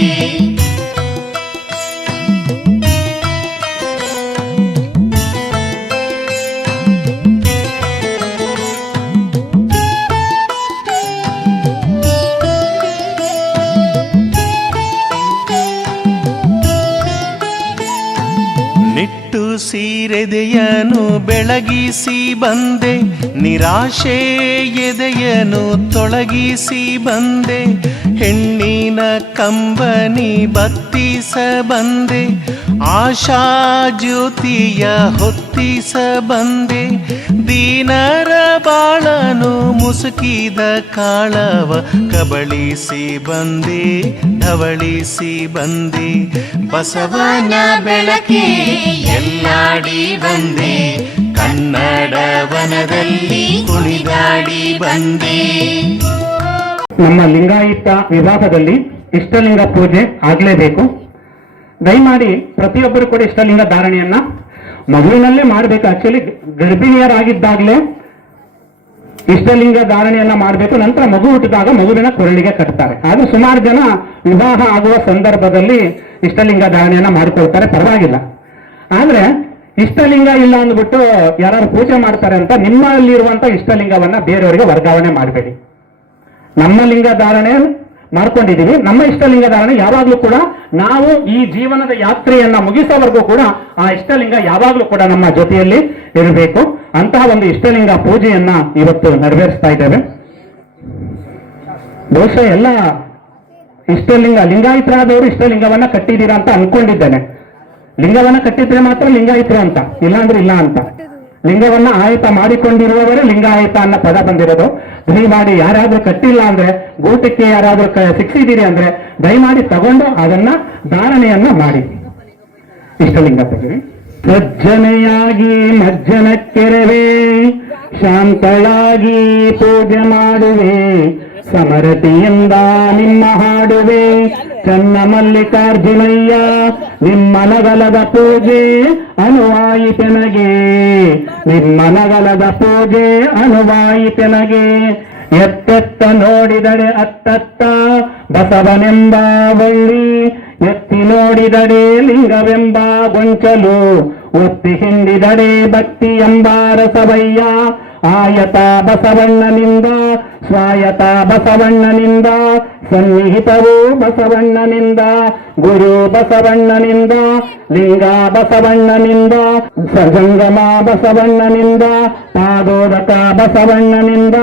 ಸೀರೆದೆಯನು ಬೆಳಗಿಸಿ ಬಂದೆ, ನಿರಾಶೆ ಎದೆಯನು ತೊಳಗಿಸಿ ಬಂದೆ. ಹೆಣ್ಣಿನ ಕಂಬನಿ ಬತ್ತಿಸ ಬಂದೆ, ಆಶಾ ಜ್ಯೋತಿಯ ಹೊತ್ತಿಸ ಬಂದೆ. ದೀನರ ಬಾಳನು ಮುಸುಕಿದ ಕಾಳವ ಕಬಳಿಸಿ ಬಂದೆ, ಧವಳಿಸಿ ಬಂದೆ. ಬಸವನ ಬೆಳಕೆ ಎಲ್ಲಾಡಿ ಬಂದೆ, ಕನ್ನಡ ವನದಲ್ಲಿ ಕುಣಿದಾಡಿ ಬಂದೆ. ನಮ್ಮ ಲಿಂಗಾಯತ ವಿಭಾಗದಲ್ಲಿ ಇಷ್ಟಲಿಂಗ ಪೂಜೆ ಆಗ್ಲೇಬೇಕು. ದಯಮಾಡಿ ಪ್ರತಿಯೊಬ್ಬರು ಕೂಡ ಇಷ್ಟಲಿಂಗ ಧಾರಣೆಯನ್ನ ಮಗುವಿನಲ್ಲೇ ಮಾಡಬೇಕು. ಆಕ್ಚುಲಿ ಗರ್ಭಿಣಿಯರಾಗಿದ್ದಾಗಲೇ ಇಷ್ಟಲಿಂಗ ಧಾರಣೆಯನ್ನ ಮಾಡಬೇಕು. ನಂತರ ಮಗು ಹುಟ್ಟಿದಾಗ ಮಗುವಿನ ಕೊರಳಿಗೆ ಕಟ್ತಾರೆ. ಆದ್ರೂ ಸುಮಾರು ಜನ ವಿವಾಹ ಆಗುವ ಸಂದರ್ಭದಲ್ಲಿ ಇಷ್ಟಲಿಂಗ ಧಾರಣೆಯನ್ನ ಮಾಡಿಕೊಳ್ತಾರೆ, ಪರವಾಗಿಲ್ಲ. ಆದ್ರೆ ಇಷ್ಟಲಿಂಗ ಇಲ್ಲ ಅಂದ್ಬಿಟ್ಟು ಯಾರು ಪೂಜೆ ಮಾಡ್ತಾರೆ ಅಂತ ನಿಮ್ಮಲ್ಲಿರುವಂತ ಇಷ್ಟಲಿಂಗವನ್ನ ಬೇರೆಯವರಿಗೆ ವರ್ಗಾವಣೆ ಮಾಡಬೇಡಿ. ನಮ್ಮ ಲಿಂಗ ಧಾರಣೆ ಮಾಡ್ಕೊಂಡಿದೀವಿ. ನಮ್ಮ ಇಷ್ಟಲಿಂಗ ಧಾರಣೆ ಯಾವಾಗ್ಲೂ ಕೂಡ ನಾವು ಈ ಜೀವನದ ಯಾತ್ರೆಯನ್ನ ಮುಗಿಸೋವರೆಗೂ ಕೂಡ ಆ ಇಷ್ಟಲಿಂಗ ಯಾವಾಗ್ಲೂ ಕೂಡ ನಮ್ಮ ಜೊತೆಯಲ್ಲಿ ಇರಬೇಕು. ಅಂತಹ ಒಂದು ಇಷ್ಟಲಿಂಗ ಪೂಜೆಯನ್ನ ಇವತ್ತು ನೆರವೇರಿಸ್ತಾ ಇದ್ದೇವೆ. ಬಹುಶಃ ಎಲ್ಲ ಇಷ್ಟಲಿಂಗ ಲಿಂಗಾಯತರಾದವರು ಇಷ್ಟಲಿಂಗವನ್ನ ಕಟ್ಟಿದ್ದೀರಾ ಅಂತ ಅನ್ಕೊಂಡಿದ್ದೇನೆ. ಲಿಂಗವನ್ನ ಕಟ್ಟಿದ್ರೆ ಮಾತ್ರ ಲಿಂಗಾಯತರು ಅಂತ, ಇಲ್ಲಾಂದ್ರೆ ಇಲ್ಲ ಅಂತ. ಲಿಂಗವನ್ನ ಆಯತ ಮಾಡಿಕೊಂಡಿರುವವರೇ ಲಿಂಗಾಯತ ಅನ್ನೋ ಪದ ಬಂದಿರೋದು. ದಯಮಾಡಿ ಯಾರಾದ್ರೂ ಕಟ್ಟಿಲ್ಲ ಅಂದ್ರೆ, ಗೂಟಕ್ಕೆ ಯಾರಾದ್ರೂ ಸಿಕ್ಸಿದ್ದೀರಿ ಅಂದ್ರೆ ದಯಮಾಡಿ ತಗೊಂಡು ಅದನ್ನ ಧಾರಣೆಯನ್ನ ಮಾಡಿ. ಇಷ್ಟಲಿಂಗ ಪೂಜೆ. ಸಜ್ಜನೆಯಾಗಿ ಮಜ್ಜನ ಕೆರವೆ, ಶಾಂತಳಾಗಿ ಪೂಜೆ ಮಾಡುವೆ, ಸಮರತಿಯಿಂದ ನಿಮ್ಮ ಹಾಡುವೆ. ಚನ್ನ ಮಲ್ಲಿಕಾರ್ಜುನಯ್ಯ ನಿಮ್ಮ ನಗಲದ ಪೂಜೆ ಅನುವಾಯಿತೆನಗೆ, ನಿಮ್ಮ ನಗಲದ ಪೂಜೆ ಅನುವಾಯಿತೆನಗೆ. ಎತ್ತೆತ್ತ ನೋಡಿದಡೆ ಅತ್ತತ್ತ ಬಸವನೆಂಬ ಬಳ್ಳಿ, ಎತ್ತಿ ನೋಡಿದಡೆ ಲಿಂಗವೆಂಬ ಗೊಂಚಲು, ಒತ್ತಿ ಹಿಂಡಿದಡೆ ಭಕ್ತಿ ಎಂಬ ರಸವಯ್ಯ. ಆಯತ ಬಸವಣ್ಣನಿಂದ ಸ್ವಾಯತ ಬಸವಣ್ಣನಿಂದ, ಸನ್ನಿಹಿತವು ಬಸವಣ್ಣನಿಂದ, ಗುರು ಬಸವಣ್ಣನಿಂದ, ಲಿಂಗ ಬಸವಣ್ಣನಿಂದ, ಸಜಂಗಮ ಬಸವಣ್ಣನಿಂದ, ಪಾದೋದಕ ಬಸವಣ್ಣನಿಂದ,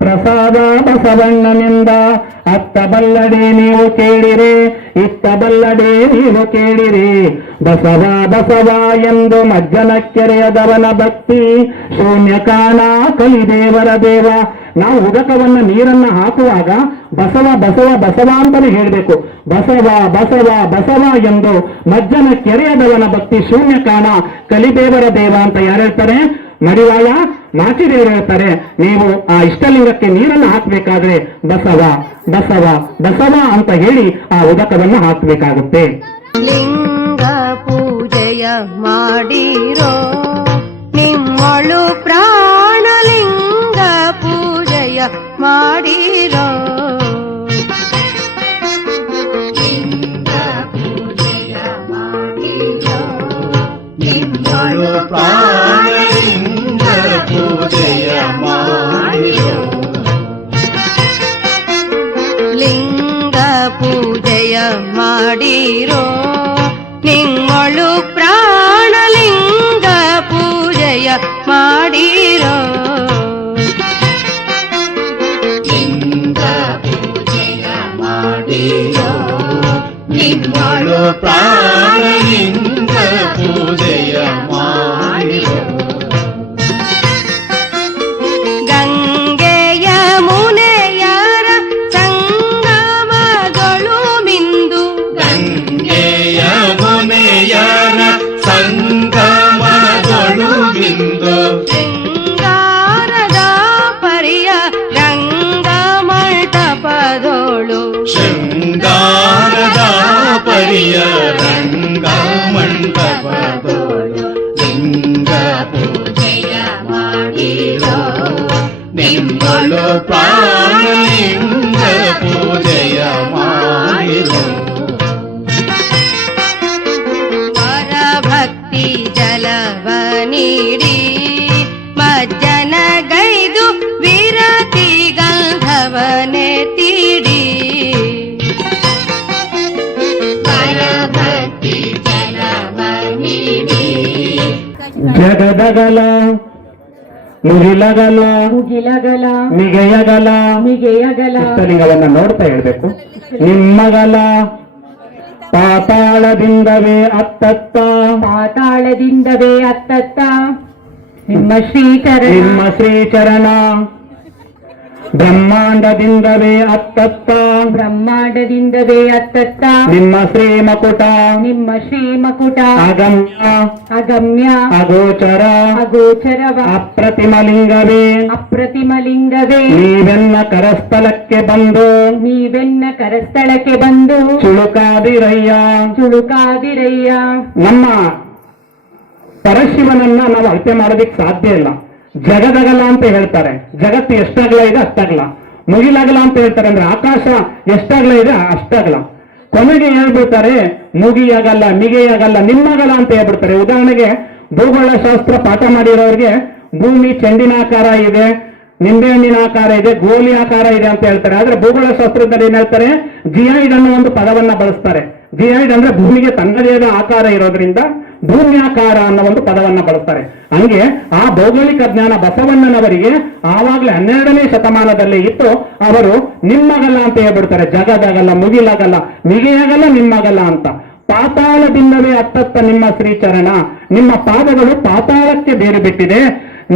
ಪ್ರಸಾದ ಬಸವಣ್ಣನಿಂದ. ಅತ್ತ ಬಲ್ಲಡೆ ನೀವು ಕೇಳಿರಿ, ಇತ್ತ ಬಲ್ಲಡೆ ನೀವು ಕೇಳಿರಿ. ಬಸವ ಬಸವ ಎಂದು ಮಜ್ಜನ ಕೆರೆಯದವನ ಭಕ್ತಿ, ಶೂನ್ಯ ಕಾಣ ಕಲಿದೇವರ ದೇವ. ನಾವು ಉದಕವನ್ನ ನೀರನ್ನ ಹಾಕುವಾಗ ಬಸವ ಬಸವ ಬಸವ ಅಂತಲೇ ಹೇಳಬೇಕು. ಬಸವ ಬಸವ ಬಸವ ಎಂದು ಮಜ್ಜನ ಕೆರೆಯದವನ ಭಕ್ತಿ, ಶೂನ್ಯ ಕಾಣ ಕಲಿದೇವರ ದೇವ ಅಂತ ಯಾರು ಹೇಳ್ತಾರೆ? ಮಡಿವಾಳ ಮಾಚಿದೇವರು ಹೇಳ್ತಾರೆ, ನೀವು ಆ ಇಷ್ಟಲಿಂಗಕ್ಕೆ ನೀರನ್ನು ಹಾಕಬೇಕಾದ್ರೆ ಬಸವ ಬಸವ ಬಸವ ಅಂತ ಹೇಳಿ ಆ ಉದಕವನ್ನು ಹಾಕಬೇಕಾಗುತ್ತೆ. ಲಿಂಗ ಪೂಜೆಯ ಮಾಡಿರೋ ನಿಮ್ಮಳು ಪ್ರಾಣಲಿಂಗ ಪೂಜೆಯ ಮಾಡಿರೋ. ಲಿಂಗ ಪೂಜೆಯ ಮಾಡಿರೋ ನಿಮ್ಮಳು ಪ್ರಾಣಲಿಂಗ ಪೂಜೆಯ ಮಾಡಿರೋ. ಲಿಂಗ ಪೂಜೆಯ ಮಾಡಿರೋ ನಿಮ್ಮಳು ಪ್ರಾಣಲಿಂಗ ಪೂಜೆಯ ಮಾಡಿರೋ. ಲಿಂಗ ಪೂಜೆಯ ಮಾಡಿರೋ ನಿಮ್ಮಳು ಪ್ರಾಣಲಿಂಗ ಪೂಜೆಯ ಮಾಡಿರೋ. ಗಂಗೆಯ ಮುನೆಯರ ಸಂಗಮಗಳು ಮಿಂದು. ಗಂಗೆಯ ಮುನೆಯರ ಸಂಗಮಗಳು ಮಿಂದು. ಶೃಂಗಾರದ ಪರಿಯ ರಂಗ ಮಂಟಪದೋಳು. ಶೃಂಗಾರದ ಪರಿಯ ರಂಗ ಮಂಟಪದೋಳು. ಲಿಂಗ ಪೂಜೆಯ ಮಾಡಿರೋ ನಿಮ್ಮಳು ಪ್ರಾಣಲಿಂಗ ಪೂಜೆಯ ಮಾಡಿರೋ. ಪರಭಕ್ತಿ ಜಲವ ನೀಡಿ ಮಜ್ಜನಗೈದು ವಿರತಿ ಗಂಧವನೆ ತೀಡಿ. ಪರಭಕ್ತಿ ಜಲವ ನೀಡಿ ಜಗದಗಲ ಮುಗಿಲಗಲ ಮುಗಿಲಗಲ ಮಿಗೆಯಗಲ ಮಿಗೆಯಗಲ ಇಷ್ಟಲಿಂಗವನ್ನ ನೋಡ್ತಾ ಹೇಳ್ಬೇಕು. ನಿಮ್ಮಗಲ ಪಾತಾಳದಿಂದವೇ ಅತ್ತತ್ತ ಪಾತಾಳದಿಂದವೇ ಅತ್ತತ್ತ ನಿಮ್ಮ ಶ್ರೀಚರಣ ನಿಮ್ಮ ಶ್ರೀಚರಣ. ಬ್ರಹ್ಮಾಂಡದಿಂದವೇ ಅತ್ತತ್ತ ಬ್ರಹ್ಮಾಂಡದಿಂದವೇ ಅತ್ತತ್ತ ನಿಮ್ಮ ಶ್ರೀ ಮಕುಟ. ನಿಮ್ಮ ಶ್ರೀ ಮಕುಟ ಅಗಮ್ಯ ಅಗಮ್ಯ ಅಗೋಚರ ಅಗೋಚರವ ಅಪ್ರತಿಮಲಿಂಗವೇ ಅಪ್ರತಿಮಲಿಂಗವೇ ನೀವೆನ್ನ ಕರಸ್ಥಲಕ್ಕೆ ಬಂದು ನೀವೆನ್ನ ಕರಸ್ಥಳಕ್ಕೆ ಬಂದು ಚುಳುಕಾದಿರಯ್ಯ. ಚುಳುಕಾದಿರಯ್ಯ. ನಮ್ಮ ಪರಶಿವನನ್ನ ನಾವು ಅಳತೆ ಮಾಡೋದಿಕ್ ಸಾಧ್ಯ ಇಲ್ಲ. ಜಗದಗಲ ಅಂತ ಹೇಳ್ತಾರೆ, ಜಗತ್ತು ಎಷ್ಟಾಗಲ ಇದೆ ಅಷ್ಟಾಗಲ. ಮುಗಿಲಾಗಲ ಅಂತ ಹೇಳ್ತಾರೆ, ಅಂದ್ರೆ ಆಕಾಶ ಎಷ್ಟಾಗಲ ಇದೆ ಅಷ್ಟಾಗಲ. ಕೊನೆಗೆ ಹೇಳ್ಬಿಡ್ತಾರೆ ಮುಗಿಯಾಗಲ್ಲ ಮಿಗೆಯಾಗಲ್ಲ ನಿಮ್ಮಗಲ ಅಂತ ಹೇಳ್ಬಿಡ್ತಾರೆ. ಉದಾಹರಣೆಗೆ ಭೂಗೋಳ ಶಾಸ್ತ್ರ ಪಾಠ ಮಾಡಿರೋರಿಗೆ ಭೂಮಿ ಚೆಂಡಿನಾಕಾರ ಇದೆ, ನಿಂಬೆಹಣ್ಣಿನ ಆಕಾರ ಇದೆ, ಗೋಲಿ ಆಕಾರ ಇದೆ ಅಂತ ಹೇಳ್ತಾರೆ. ಆದ್ರೆ ಭೂಗೋಳ ಶಾಸ್ತ್ರದಲ್ಲಿ ಏನ್ ಹೇಳ್ತಾರೆ, ಜಿಯಾಯ್ಡ್ ಅನ್ನೋ ಒಂದು ಪದವನ್ನ ಬಳಸ್ತಾರೆ. ಜಿಯಾಯ್ಡ್ ಅಂದ್ರೆ ಭೂಮಿಗೆ ತನ್ನದೇ ಆದ ಆಕಾರ ಇರೋದ್ರಿಂದ ಭೂಮ್ಯಾಕಾರ ಅನ್ನೋ ಒಂದು ಪದವನ್ನ ಬಳಸ್ತಾರೆ. ಹಂಗೆ ಆ ಭೌಗೋಳಿಕ ಜ್ಞಾನ ಬಸವಣ್ಣನವರಿಗೆ ಆವಾಗಲೇ 12ನೇ ಶತಮಾನದಲ್ಲಿ ಇತ್ತು. ಅವರು ನಿಮ್ಮಗಲ್ಲ ಅಂತ ಹೇಳ್ಬಿಡ್ತಾರೆ. ಜಗದಗಲ್ಲ ಮುಗಿಲಾಗಲ್ಲ ಮಿಗೆಯಾಗಲ್ಲ ನಿಮ್ಮಗಲ್ಲ ಅಂತ. ಪಾತಾಳದಿಂದವೇ ಅತ್ತತ್ತ ನಿಮ್ಮ ಶ್ರೀಚರಣ. ನಿಮ್ಮ ಪಾದಗಳು ಪಾತಾಳಕ್ಕೆ ಬೇರು ಬಿಟ್ಟಿದೆ.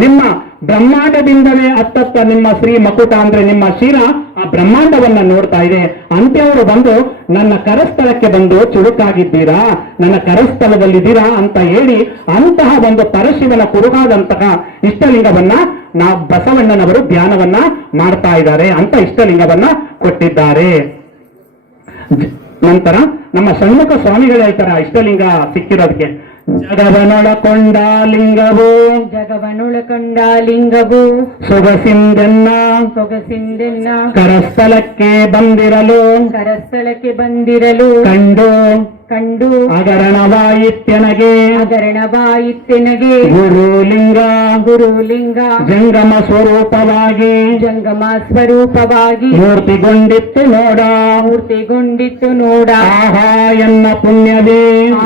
ನಿಮ್ಮ ಬ್ರಹ್ಮಾಂಡದಿಂದವೇ ಅತ್ತತ್ತ ನಿಮ್ಮ ಶ್ರೀ ಮಕುಟ ಅಂದ್ರೆ ನಿಮ್ಮ ಶಿರ ಆ ಬ್ರಹ್ಮಾಂಡವನ್ನ ನೋಡ್ತಾ ಇದೆ. ಅಂತ್ಯವರು ಬಂದು ನನ್ನ ಕರಸ್ಥಳಕ್ಕೆ ಬಂದು ಚುರುಕಾಗಿದ್ದೀರಾ, ನನ್ನ ಕರಸ್ಥಳದಲ್ಲಿದ್ದೀರಾ ಅಂತ ಹೇಳಿ ಅಂತಹ ಒಂದು ಪರಶಿವನ ಕುರುಗಾದಂತಹ ಇಷ್ಟಲಿಂಗವನ್ನ ಬಸವಣ್ಣನವರು ಧ್ಯಾನವನ್ನ ಮಾಡ್ತಾ ಇದ್ದಾರೆ ಅಂತ ಇಷ್ಟಲಿಂಗವನ್ನ ಕೊಟ್ಟಿದ್ದಾರೆ. ನಂತರ ನಮ್ಮ ಷಣ್ಮುಖ ಸ್ವಾಮಿಗಳು ಹೇಳ್ತಾರೆ ಆ ಇಷ್ಟಲಿಂಗ ಸಿಕ್ಕಿರೋದಕ್ಕೆ, ಜಗವನೊಳಕೊಂಡ ಲಿಂಗವು ಜಗವನೊಳಕೊಂಡ ಲಿಂಗವು ಸೊಗಸಿಂದೆನ್ನ ಸೊಗಸಿಂದೆನ್ನ ಕರಸ್ಥಲಕ್ಕೆ ಬಂದಿರಲು ಕರಸ್ಥಳಕ್ಕೆ ಬಂದಿರಲು ಕಂಡು ಕಂಡು ಅಗರಣವಾಯಿತ್ಯನಗೆ ಅದರಣವಾಯಿತ್ತೆನಗೆ ಗುರುಲಿಂಗ ಗುರುಲಿಂಗ ಜಂಗಮ ಸ್ವರೂಪವಾಗಿ ಜಂಗಮ ಸ್ವರೂಪವಾಗಿ ಮೂರ್ತಿಗೊಂಡಿತ್ತು ನೋಡ ಮೂರ್ತಿಗೊಂಡಿತ್ತು ನೋಡ. ಆಹಾ ಎನ್ನ ಪುಣ್ಯವೇ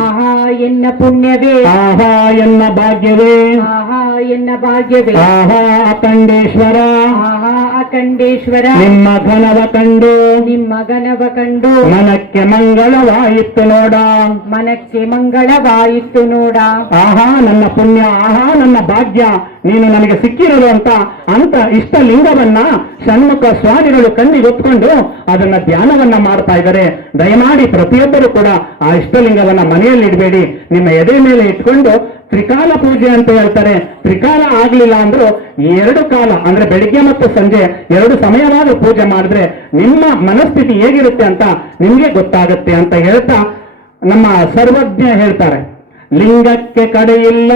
ಆಹಾ ಎನ್ನ ಪುಣ್ಯವೇ ಆಹಾ ಎನ್ನ ಭಾಗ್ಯವೇ ಆಹಾ ಎನ್ನ ಭಾಗ್ಯವೇ ಆಹಾ ಅಖಂಡೇಶ್ವರ ಆಹಾ ಅಖಂಡೇಶ್ವರ ನಿಮ್ಮ ಘನವ ಕಂಡು ನಿಮ್ಮ ಘನವ ಕಂಡು ಮನಕ್ಕೆ ಮಂಗಳವಾಯಿತು ನೋಡ ಮನಕ್ಕೆ ಮಂಗಳವಾಯಿತು ನೋಡ. ಆಹಾ ನನ್ನ ಪುಣ್ಯ, ಆಹಾ ನನ್ನ ಭಾಗ್ಯ, ನೀನು ನನಗೆ ಸಿಕ್ಕಿರೋದು ಅಂತ ಇಷ್ಟಲಿಂಗವನ್ನ ಷಣ್ಮುಖ ಸ್ವಾಮಿಗಳು ಕಣ್ಣಿಗೊತ್ಕೊಂಡು ಅದನ್ನ ಧ್ಯಾನವನ್ನ ಮಾಡ್ತಾ ಇದ್ದಾರೆ. ದಯಮಾಡಿ ಪ್ರತಿಯೊಬ್ಬರು ಕೂಡ ಆ ಇಷ್ಟಲಿಂಗವನ್ನ ಮನೆಯಲ್ಲಿ ಇಡಬೇಡಿ, ನಿಮ್ಮ ಎದೆ ಮೇಲೆ ಇಟ್ಕೊಂಡು ತ್ರಿಕಾಲ ಪೂಜೆ ಅಂತ ಹೇಳ್ತಾರೆ. ತ್ರಿಕಾಲ ಆಗ್ಲಿಲ್ಲ ಅಂದ್ರೂ 2 ಕಾಲ ಅಂದ್ರೆ ಬೆಳಿಗ್ಗೆ ಮತ್ತು ಸಂಜೆ 2 ಸಮಯವಾದ ಪೂಜೆ ಮಾಡಿದ್ರೆ ನಿಮ್ಮ ಮನಸ್ಥಿತಿ ಹೇಗಿರುತ್ತೆ ಅಂತ ನಿಮ್ಗೆ ಗೊತ್ತಾಗುತ್ತೆ ಅಂತ ಹೇಳ್ತಾ ನಮ್ಮ ಸರ್ವಜ್ಞ ಹೇಳ್ತಾರೆ, ಲಿಂಗಕ್ಕೆ ಕಡೆ ಇಲ್ಲ,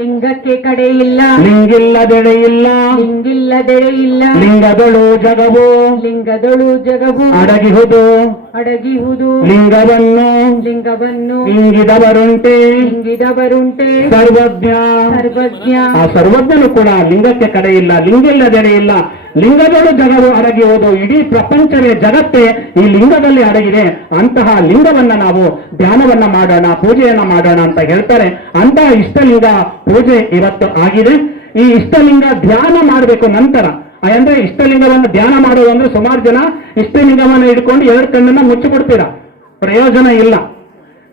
ಲಿಂಗಕ್ಕೆ ಕಡೆ ಇಲ್ಲ, ಲಿಂಗಿಲ್ಲದೆಡೆ ಇಲ್ಲ, ಲಿಂಗಿಲ್ಲದೆಡೆ ಇಲ್ಲ, ಲಿಂಗದಳು ಜಗವು, ಲಿಂಗದಳು ಜಗವು ಅಡಗಿಹುದು, ಅಡಗಿಹುದು, ಲಿಂಗವನ್ನು ಲಿಂಗವನ್ನು ಇಂಗಿದವರುಂಟೆ, ಇಂಗಿದವರುಂಟೆ, ಸರ್ವಜ್ಞ. ಸರ್ವಜ್ಞ. ಆ ಸರ್ವಜ್ಞನು ಕೂಡ ಲಿಂಗಕ್ಕೆ ಕಡೆ ಇಲ್ಲ, ಲಿಂಗಿಲ್ಲದೆಡೆ ಇಲ್ಲ, ಲಿಂಗದಳು ಜಗವು ಅಡಗಿ ಹೋದು. ಇಡೀ ಪ್ರಪಂಚವೇ ಜಗತ್ತೇ ಈ ಲಿಂಗದಲ್ಲಿ ಅಡಗಿದೆ. ಅಂತಹ ಲಿಂಗವನ್ನ ನಾವು ಧ್ಯಾನವನ್ನ ಮಾಡೋಣ, ಪೂಜೆಯನ್ನ ಮಾಡೋಣ ಅಂತ ಹೇಳ್ತಾರೆ. ಅಂತಹ ಇಷ್ಟಲಿಂಗ ಪೂಜೆ ಇವತ್ತು ಆಗಿದೆ. ಈ ಇಷ್ಟಲಿಂಗ ಧ್ಯಾನ ಮಾಡಬೇಕು ನಂತರ. ಅಂದ್ರೆ ಇಷ್ಟಲಿಂಗವನ್ನು ಧ್ಯಾನ ಮಾಡೋದು ಅಂದ್ರೆ ಸುಮಾರು ಜನ ಇಷ್ಟಲಿಂಗವನ್ನು ಹಿಡ್ಕೊಂಡು 2 ಕಣ್ಣನ್ನ ಮುಚ್ಚಿಬಿಡ್ತೀರಾ, ಪ್ರಯೋಜನ ಇಲ್ಲ.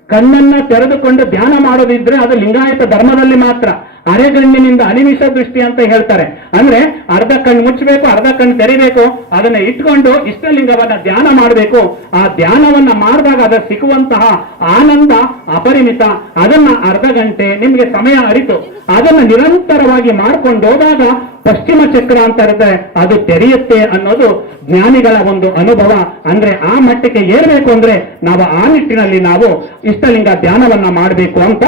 ಕಣ್ಣನ್ನ ತೆರೆದುಕೊಂಡು ಧ್ಯಾನ ಮಾಡೋದಿದ್ರೆ ಅದು ಲಿಂಗಾಯತ ಧರ್ಮದಲ್ಲಿ ಮಾತ್ರ. ಅರೆಗಣ್ಣಿನಿಂದ ಅನಿಮಿಷ ದೃಷ್ಟಿ ಅಂತ ಹೇಳ್ತಾರೆ. ಅಂದ್ರೆ ಅರ್ಧ ಕಣ್ಣು ಮುಚ್ಚಬೇಕು, ಅರ್ಧ ಕಣ್ಣು ತೆರಿಬೇಕು. ಅದನ್ನ ಇಟ್ಕೊಂಡು ಇಷ್ಟಲಿಂಗವನ್ನ ಧ್ಯಾನ ಮಾಡಬೇಕು. ಆ ಧ್ಯಾನವನ್ನ ಮಾಡಿದಾಗ ಅದ ಸಿಗುವಂತಹ ಆನಂದ ಅಪರಿಮಿತ. ಅದನ್ನ ಅರ್ಧ ಗಂಟೆ ನಿಮ್ಗೆ ಸಮಯ ಅರಿತು ಅದನ್ನ ನಿರಂತರವಾಗಿ ಮಾಡ್ಕೊಂಡು ಹೋದಾಗ ಪಶ್ಚಿಮ ಚಕ್ರ ಅಂತ ಇರುತ್ತೆ, ಅದು ತೆರೆಯುತ್ತೆ ಅನ್ನೋದು ಜ್ಞಾನಿಗಳ ಒಂದು ಅನುಭವ. ಅಂದ್ರೆ ಆ ಮಟ್ಟಕ್ಕೆ ಏರ್ಬೇಕು ಅಂದ್ರೆ ನಾವು ಆ ನಿಟ್ಟಿನಲ್ಲಿ ನಾವು ಇಷ್ಟಲಿಂಗ ಧ್ಯಾನವನ್ನ ಮಾಡಬೇಕು ಅಂತ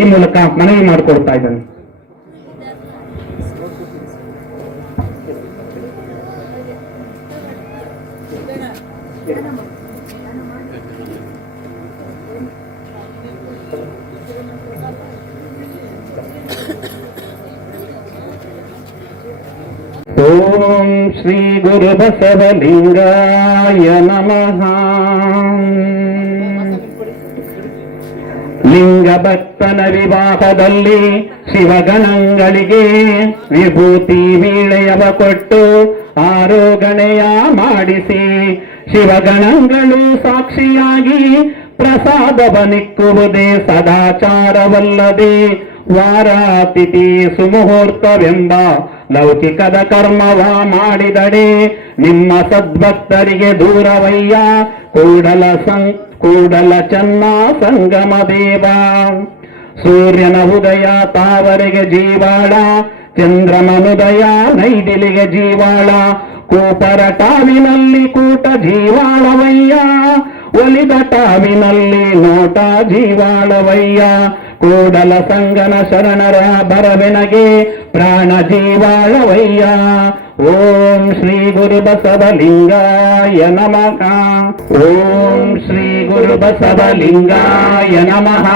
ಈ ಮೂಲಕ ಮನವಿ ಮಾಡಿಕೊಡ್ತಾ ಇದ್ದೇನೆ. ಓಂ ಶ್ರೀ ಗುರು ಬಸವಲಿಂಗಾಯ ನಮಃ. ಲಿಂಗ ಭಕ್ತನ ವಿವಾಹದಲ್ಲಿ ಶಿವಗಣಗಳಿಗೆ ವಿಭೂತಿ ವೀಳೆಯವ ಕೊಟ್ಟು ಆರೋಗಣೆಯ ಮಾಡಿಸಿ ಶಿವಗಣಗಳು ಸಾಕ್ಷಿಯಾಗಿ ಪ್ರಸಾದವನಿಕ್ಕುವುದೇ ಸದಾಚಾರವಲ್ಲದೆ ವಾರಾತಿಥಿ ಸುಮುಹೂರ್ತವೆಂಬ ಲೌಕಿಕದ ಕರ್ಮವ ಮಾಡಿದಡೆ ನಿಮ್ಮ ಸದ್ಭಕ್ತರಿಗೆ ದೂರವಯ್ಯ ಕೂಡಲ ಚನ್ನ ಸಂಗಮ ದೇವ. ಸೂರ್ಯನ ಉದಯ ತಾವರೆಗೆ ಜೀವಾಳ, ಚಂದ್ರಮನುದಯ ನೈದಿಲಿಗೆ ಜೀವಾಳ, ಕೂಪರ ಟಾವಿನಲ್ಲಿ ಕೂಟ ಜೀವಾಳವಯ್ಯ, ಒಲಿದ ಟಾವಿನಲ್ಲಿ ನೋಟ ಜೀವಾಳವಯ್ಯ. ಕೂಡಲ ಸಂಗನ ಶರಣರ ಬರವೆನಗೆ ಪ್ರಾಣ ಜೀವಾಳವಯ್ಯ. ಓಂ ಶ್ರೀ ಗುರು ಬಸವಲಿಂಗಾಯ ನಮಃ. ಓಂ ಶ್ರೀ ಗುರು ಬಸವಲಿಂಗಾಯ ನಮಃ.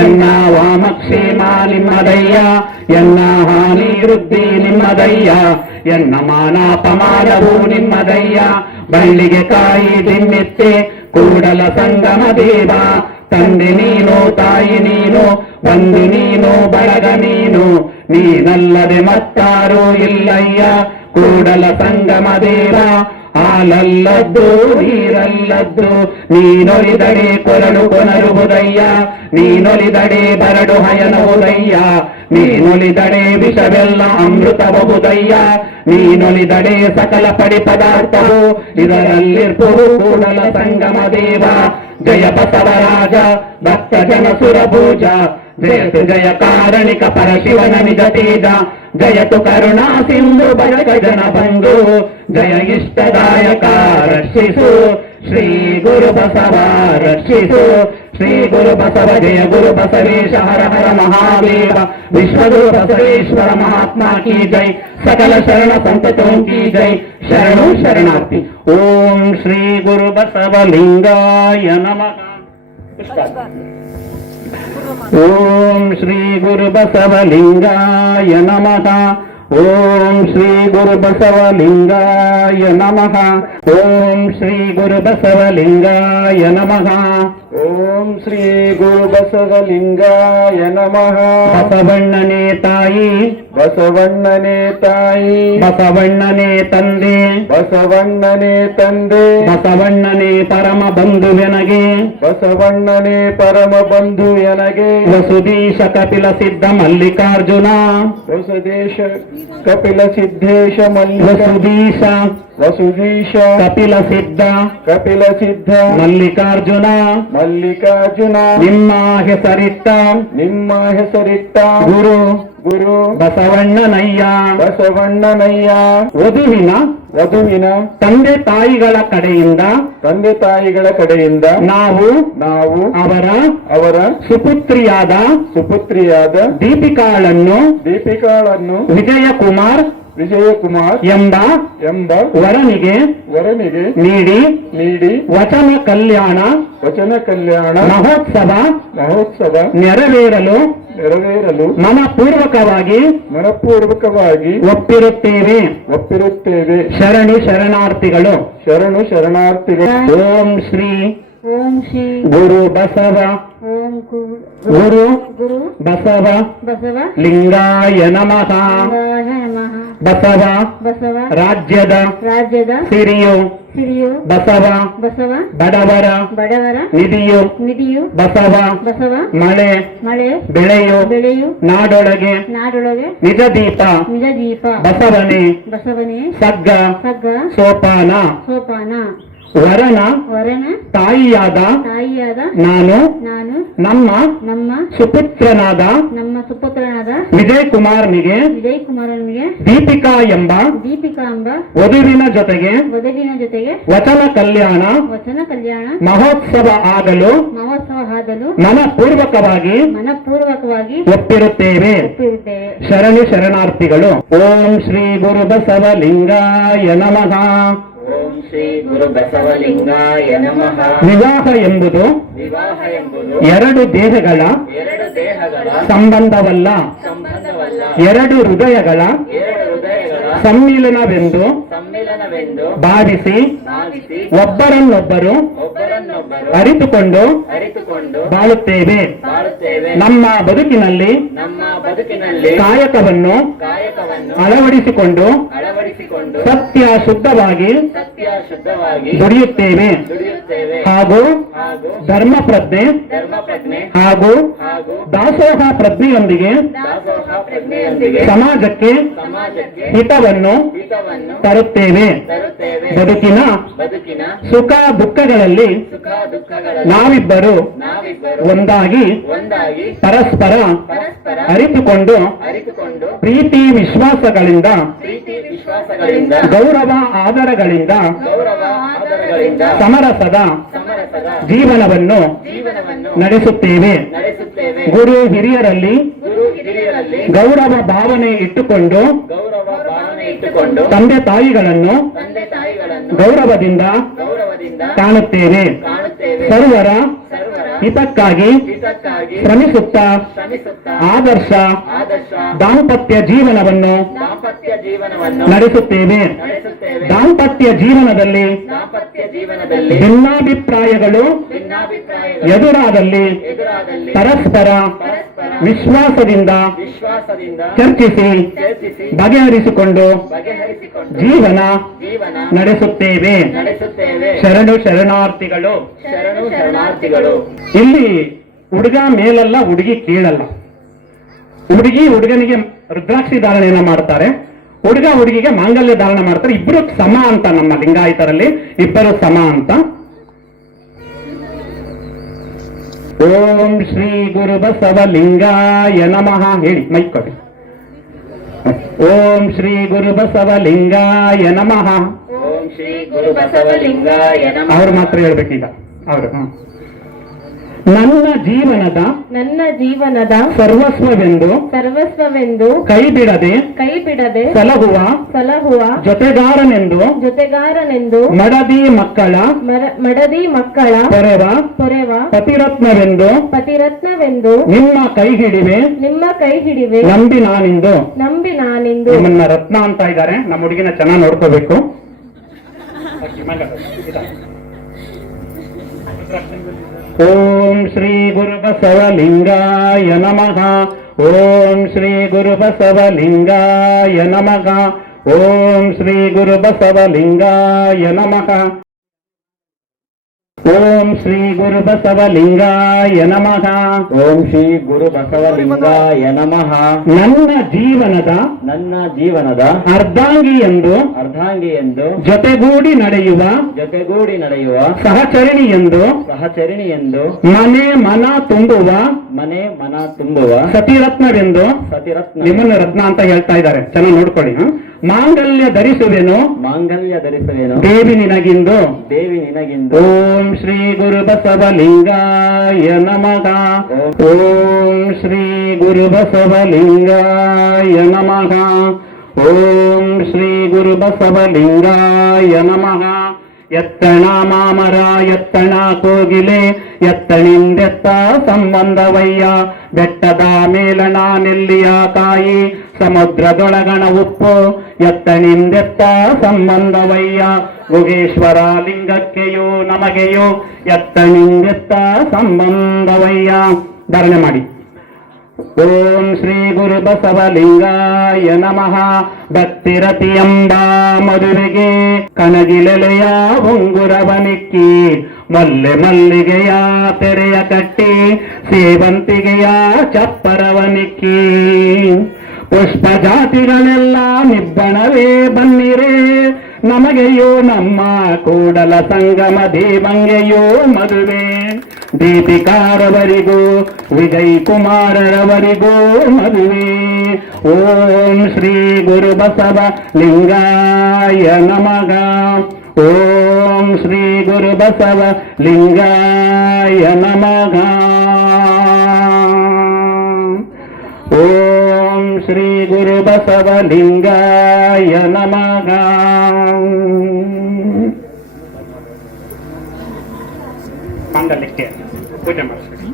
ಎನ್ನ ವಾಮಕ್ಷೇಮ ನಿಮ್ಮದಯ್ಯ, ಎನ್ನ ಹಾನಿ ವೃದ್ಧಿ ನಿಮ್ಮದಯ್ಯ, ಎನ್ನ ಮಾನಾಪಮಾನವು ನಿಮ್ಮದಯ್ಯ. ಬಳ್ಳಿಗೆ ಕಾಯಿ ದಿನ್ನೆತ್ತೆ ಕೂಡಲ ಸಂಗಮ ದೇವ. ತಂದೆ ನೀನು, ತಾಯಿ ನೀನು, ಬಂಧು ನೀನು, ಬಳಗ ನೀನು, ನೀನಲ್ಲದೆ ಮತ್ತಾರೂ ಇಲ್ಲಯ್ಯ ಕೂಡಲ ಸಂಗಮ ದೇವ. ಹಾಲಲ್ಲದ್ದು ನೀರಲ್ಲದ್ದು ನೀನೊಲಿದಡೆ ಕೊರಡು ಕೊನರುವುದಯ್ಯ, ನೀನೊಲಿದಡೆ ಬರಡು ಹಯನವುದಯ್ಯ, ನೀನೊಲಿದಡೆ ವಿಷವೆಲ್ಲ ಅಮೃತಬಹುದಯ್ಯ, ನೀನೊಲಿದಡೆ ಸಕಲ ಪಡಿ ಪದಾರ್ಥವು ಇದರಲ್ಲಿರ್ಪುರು ಕೂಡಲ ಸಂಗಮ ದೇವ. ಜಯ ಬಸವರಾಜ ಭಕ್ತ ಜನ ಸುರಭೂಜ, ಜಯತು ಜಯ ಕಾರಣಿಕ ಪರಶಿವನ ನಿಜ ತೇಜ, ಜಯತು ಕರುಣಾ ಸಿಂಧು ಭಜಕ ಜನ ಬಂಧು, ಜಯ ಇಷ್ಟದಾಯಕ ರಕ್ಷಿಸು ಶ್ರೀ ಗುರು ಬಸವ ರಕ್ಷಿಸು. ಶ್ರೀ ಗುರು ಬಸವ ಜಯ ಗುರು ಬಸವೇಶ ಹರ ಹರ ಮಹಾದೇವ. ವಿಶ್ವಗುರು ಬಸವೇಶ್ವರ ಮಹಾತ್ಮ ಕಿ ಜೈ, ಸಕಲ ಶರಣ ಸಂತತೋಂ ಕಿ ಜೈ. ಶರಣು ಶರಣಾರ್ಥಿ. ಓಂ ಶ್ರೀ ಗುರು ಬಸವಲಿಂಗಾಯ ನಮಃ. ಓಂ ಶ್ರೀ ಗುರು ಬಸವಲಿಂಗಾಯ ನಮಃ. ಓಂ ಶ್ರೀ ಗುರು ಬಸವಲಿಂಗಾಯ ನಮಃ. ಓಂ ಶ್ರೀ ಗುರು ಬಸವಲಿಂಗಾಯ ನಮಃ. ಓಂ ಶ್ರೀ ಗುರು ಬಸವಲಿಂಗಾಯ ನಮಃ. ಬಸವಣ್ಣನೇ ತಾಯಿ, ಬಸವಣ್ಣನೇ ತಾಯಿ, ಬಸವಣ್ಣನೇ ತಂದೆ, ಬಸವಣ್ಣನೇ ತಂದೆ, ಬಸವಣ್ಣನೇ ಪರಮ ಬಂಧುವೆನಗೆ, ಬಸವಣ್ಣನೇ ಪರಮ ಬಂಧು ಎನಗೆ. ವಸುದೀಶ ಕಪಿಲ ಸಿದ್ಧ ಮಲ್ಲಿಕಾರ್ಜುನ, ವಸುದೇಶ ಕಪಿಲ ಸಿದ್ದೇಶ ವಸುದೀಶ ವಸುದೀಶ ಕಪಿಲ ಸಿದ್ಧ ಕಪಿಲ ಸಿದ್ಧ ಮಲ್ಲಿಕಾರ್ಜುನ ಮಲ್ಲಿಕಾರ್ಜುನ ನಿಮ್ಮ ಹೆಸರಿಟ್ಟ ನಿಮ್ಮ ಹೆಸರಿಟ್ಟ ಗುರು ಗುರು ಬಸವಣ್ಣನಯ್ಯ ಬಸವಣ್ಣನಯ್ಯ ವಧುವಿನ ತಂದೆ ತಾಯಿಗಳ ಕಡೆಯಿಂದ ನಾವು ಅವರ ಸುಪುತ್ರಿಯಾದ ದೀಪಿಕಾಳನ್ನು ವಿಜಯಕುಮಾರ್ ಎಂಬ ವರನಿಗೆ ನೀಡಿ ವಚನ ಕಲ್ಯಾಣ ಮಹೋತ್ಸವ ನೆರವೇರಲು ಮನಪೂರ್ವಕವಾಗಿ ಒಪ್ಪಿರುತ್ತೇವೆ ಶರಣಾರ್ಥಿಗಳು ಓಂ ಶ್ರೀ ಓಂ ಶ್ರೀ ಗುರು ಬಸವ ಓಂ ಗುರು ಗುರು ಬಸವ ಬಸವ ಲಿಂಗಾಯ ನಮಃ ಲಿಂಗಾಯ ನಮಃ ಬಸವ ಬಸವ ರಾಜ್ಯದ ಸಿರಿಯು ಬಸವ ಬಡವರ ನಿಧಿಯು ಬಸವ ಮಳೆ ಬೆಳೆಯು ನಾಡೊಳಗೆ ನಿಜ ದೀಪ ಬಸವನೇ ಸಗ್ಗ ಸೋಪಾನ ವರನ ತಾಯಿಯಾದ ನಾನು ನಮ್ಮ ಸುಪುತ್ರನಾದ ವಿಜಯಕುಮಾರನಿಗೆ ದೀಪಿಕಾ ಎಂಬ ವಧುವಿನ ಜೊತೆಗೆ ವಚನ ಕಲ್ಯಾಣ ಮಹೋತ್ಸವ ಆಗಲು ಮನಪೂರ್ವಕವಾಗಿ ಒಪ್ಪಿರುತ್ತೇವೆ ಶರಣಾರ್ಥಿಗಳು ಓಂ ಶ್ರೀ ಗುರು ಬಸವಲಿಂಗಾಯ ನಮಃ ಓಂ ಶ್ರೀ ಗುರು ಬಸವಲಿಂಗಾಯ ನಮಃ ವಿವಾಹ ಎಂಬುದು ಎರಡು ದೇಹಗಳ ಸಂಬಂಧವಲ್ಲ ಎರಡು ಹೃದಯಗಳ ಸಮ್ಮಿಲನವೆಂದು ಭಾವಿಸಿ ಒಬ್ಬರನ್ನೊಬ್ಬರು ಅರಿತುಕೊಂಡು ಬಾಳುತ್ತೇವೆ ನಮ್ಮ ಬದುಕಿನಲ್ಲಿ ಕಾಯಕವನ್ನು ಅಳವಡಿಸಿಕೊಂಡು ಸತ್ಯ ಶುದ್ಧವಾಗಿ ದುಡಿಯುತ್ತೇವೆ ಹಾಗೂ ಧರ್ಮ ಪ್ರಜ್ಞೆ ಹಾಗೂ ದಾಸೋಹ ಪ್ರಜ್ಞೆಯೊಂದಿಗೆ ಸಮಾಜಕ್ಕೆ ಹಿತವನ್ನು ತರುತ್ತೇವೆ ಬದುಕಿನ ಸುಖ ದುಃಖಗಳಲ್ಲಿ ನಾವಿಬ್ಬರು ಒಂದಾಗಿ ಪರಸ್ಪರ ಅರಿತುಕೊಂಡು ಪ್ರೀತಿ ವಿಶ್ವಾಸಗಳಿಂದ ಗೌರವ ಆದರಗಳಿಂದ ಸಮರಸದ ಜೀವನವನ್ನು ನಡೆಸುತ್ತೇವೆ ಗುರು ಹಿರಿಯರಲ್ಲಿ ಗೌರವ ಭಾವನೆ ಇಟ್ಟುಕೊಂಡು ತಂದೆ ತಾಯಿಗಳನ್ನು ಗೌರವದಿಂದ ಕಾಣುತ್ತೇವೆ ಸರ್ವರ ಹಿತಕ್ಕಾಗಿ ಶ್ರಮಿಸುತ್ತಾ ಆದರ್ಶ ದಾಂಪತ್ಯ ಜೀವನವನ್ನು ನಡೆಸುತ್ತೇವೆ ದಾಂಪತ್ಯ ಜೀವನದಲ್ಲಿ ಭಿನ್ನಾಭಿಪ್ರಾಯಗಳು ಎದುರಾದಲ್ಲಿ ಪರಸ್ಪರ ವಿಶ್ವಾಸದಿಂದ ಚರ್ಚಿಸಿ ಬಗೆಹರಿಸಿಕೊಂಡು ಜೀವನ ನಡೆಸುತ್ತೇವೆ ಶರಣಾರ್ಥಿಗಳು ಇಲ್ಲಿ ಹುಡುಗ ಮೇಲಲ್ಲ ಹುಡುಗಿ ಕೀಳಲ್ಲ ಹುಡುಗನಿಗೆ ರುದ್ರಾಕ್ಷಿ ಧಾರಣೆಯನ್ನ ಮಾಡ್ತಾರೆ ಹುಡುಗಿಗೆ ಮಾಂಗಲ್ಯ ಧಾರಣೆ ಮಾಡ್ತಾರೆ ಇಬ್ಬರು ಸಮ ಅಂತ ನಮ್ಮ ಲಿಂಗಾಯತರಲ್ಲಿ ಇಬ್ಬರು ಸಮ ಅಂತ ಓಂ ಶ್ರೀ ಗುರು ಬಸವಲಿಂಗಾಯ ನಮಃ ಹೇಳಿ ಮೈಕ್ ಕೊಡಿ ಓಂ ಶ್ರೀ ಗುರು ಬಸವಲಿಂಗಾಯ ನಮಃ ಓಂ ಶ್ರೀ ಗುರು ಬಸವಲಿಂಗಾಯ ನಮಃ ಅವ್ರು ಮಾತ್ರ ಹೇಳ್ಬೇಕೀಗ ಅವರು ನನ್ನ ಜೀವನದ ಸರ್ವಸ್ವವೆಂದು ಕೈ ಬಿಡದೆ ಸಲಹುವ ಜೊತೆಗಾರನೆಂದು ಮಡದಿ ಮಕ್ಕಳ ಪೊರೆವ ಪತಿರತ್ನವೆಂದು ನಿಮ್ಮ ಕೈ ಹಿಡಿವೆ ನಂಬಿ ನಾನಿಂದು ನಿಮ್ಮನ್ನ ರತ್ನ ಅಂತ ಇದ್ದಾರೆ ನಮ್ಮ ಹುಡುಗಿನ ಚೆನ್ನಾಗಿ ನೋಡ್ಕೋಬೇಕು ಓಂ ಶ್ರೀ ಗುರು ಬಸವಲಿಂಗಾಯ ನಮಃ ಓಂ ಶ್ರೀ ಗುರು ಬಸವಲಿಂಗಾಯ ನಮಃ ಓಂ ಶ್ರೀ ಗುರು ಬಸವಲಿಂಗಾಯ ನಮಃ ಓಂ ಶ್ರೀ ಗುರು ಬಸವಲಿಂಗಾಯ ನಮಃ. ಓಂ ಶ್ರೀ ಗುರು ಬಸವಲಿಂಗಾಯ ನಮಃ. ನನ್ನ ಜೀವನದ ಅರ್ಧಾಂಗಿ ಎಂದು ಜೊತೆಗೂಡಿ ನಡೆಯುವ ಸಹಚರಿಣಿ ಎಂದು ಮನೆ ಮನ ತುಂಬುವ ಸತಿರತ್ನವೆಂದು ನಿಮ್ಮನ್ನ ರತ್ನ ಅಂತ ಹೇಳ್ತಾ ಇದ್ದಾರೆ, ಚೆನ್ನಾಗಿ ನೋಡ್ಕೊಳ್ಳಿ. ಮಾಂಗಲ್ಯ ಧರಿಸುವೆನು ದೇವಿ ನಿನಗಿಂದು. ಓಂ ಶ್ರೀ ಗುರು ಬಸವಲಿಂಗಾಯ ನಮಃ. ಓಂ ಶ್ರೀ ಗುರು ಬಸವಲಿಂಗಾಯ ನಮಃ. ಓಂ ಶ್ರೀ ಗುರು ಬಸವಲಿಂಗಾಯ ನಮಃ. ಎತ್ತಣ ಮಾಮರ ಎತ್ತಣ ಕೋಗಿಲೆ ಎತ್ತಣಿಂದೆತ್ತ ಸಂಬಂಧವಯ್ಯ, ಬೆಟ್ಟದ ಮೇಲಣ ನೆಲ್ಲಿಯ ತಾಯಿ ಸಮುದ್ರದೊಳಗಣ ಉಪ್ಪು ಎತ್ತಣಿಂದೆತ್ತ ಸಂಬಂಧವಯ್ಯ, ಗುಗೇಶ್ವರ ಲಿಂಗಕ್ಕೆಯೋ ನಮಗೆಯೋ ಎತ್ತಣಿಂದೆತ್ತ ಸಂಬಂಧವಯ್ಯ. ಧಾರಣೆ ಮಾಡಿ. ಓಂ ಶ್ರೀ ಗುರು ಬಸವಲಿಂಗಾಯ ನಮಃ. ಭಕ್ತಿರತಿ ಎಂಬ ಮದುವೆಗೆ ಕಣಗಿಲೆಲೆಯ ಉಂಗುರವನಿಕ್ಕಿ, ಮಲ್ಲಿಗೆಯ ತೆರೆಯ ಕಟ್ಟಿ ಸೇವಂತಿಗೆಯ ಚಪ್ಪರವನಿಕ್ಕಿ, ಪುಷ್ಪ ಜಾತಿಗಳೆಲ್ಲ ನಿಬ್ಬಣವೇ ಬನ್ನಿರೆ, ನಮಗೆಯೋ ನಮ್ಮ ಕೂಡಲ ಸಂಗಮ ದೇವಂಗೆಯೋ ಮದುವೆ, ದೀಪಿಕಾರವರಿಗೂ ವಿಜಯ್ ಕುಮಾರರವರಿಗೂ ಮದುವೆ. ಓಂ ಶ್ರೀ ಗುರು ಬಸವ ಲಿಂಗಾಯ ನಮಃ. ಓಂ ಶ್ರೀ ಗುರು ಬಸವ ಲಿಂಗಾಯ ನಮಃ. ಓಂ ಶ್ರೀ ಗುರು ಬಸವ ಲಿಂಗಾಯ ನಮಃ. ಮಾಂಗಲ್ಯಕ್ಕೆ ಪೂಜೆ ಮಾಡಿಸ್ಬೇಕು.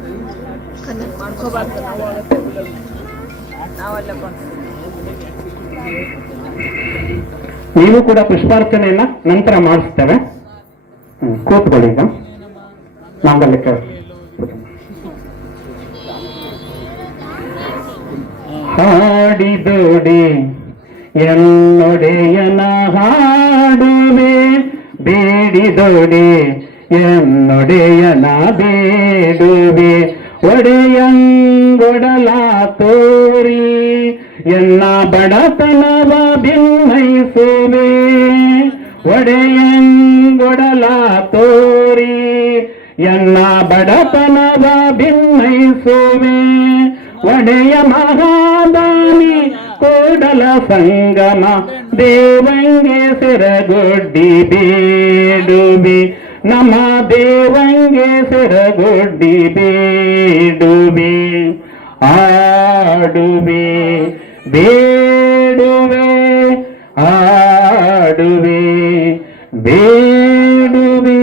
ನೀವು ಕೂಡ ಪುಷ್ಪಾರ್ಚನೆಯನ್ನ ನಂತರ ಮಾಡಿಸ್ತೇವೆ. ಕೂತ್ಕೊಳ್ಳಿ. ಈಗ ಮಾಂಗಲ್ಯಕ್ಕೆ ಹಾಡಿದೋಡಿ ಎನ್ನೊಡೆಯನ ಹಾಡುವೆ, ಬೇಡಿದೋಡಿ ಎನ್ನೊಡೆಯನ ಬೇಡುವೆ, ಒಡೆಯಂಗೊಡಲ ತೋರಿ ಎನ್ನ ಬಡತನವ ಭಿನ್ನೈಸುವೆ, ಒಡೆಯಂಗೊಡಲ ತೋರಿ ಎನ್ನ ಬಡತನವ ಭಿನ್ನೈಸುವೆ, ಒಡೆಯ ಮಹಾದಾನಿ ಕೂಡಲ ಸಂಗಮ ದೇವಂಗೆ ಸೆರಗೊಡ್ಡಿ ಬೇಡುವೆ, ನಮ್ಮ ದೇವಂಗೆ ಸೆರಗೊಡ್ಡಿ ಬೇಡುವೆ, ಆಡುವೆ ಬೇಡುವೆ, ಆಡುವೆ ಬೇಡುವೆ.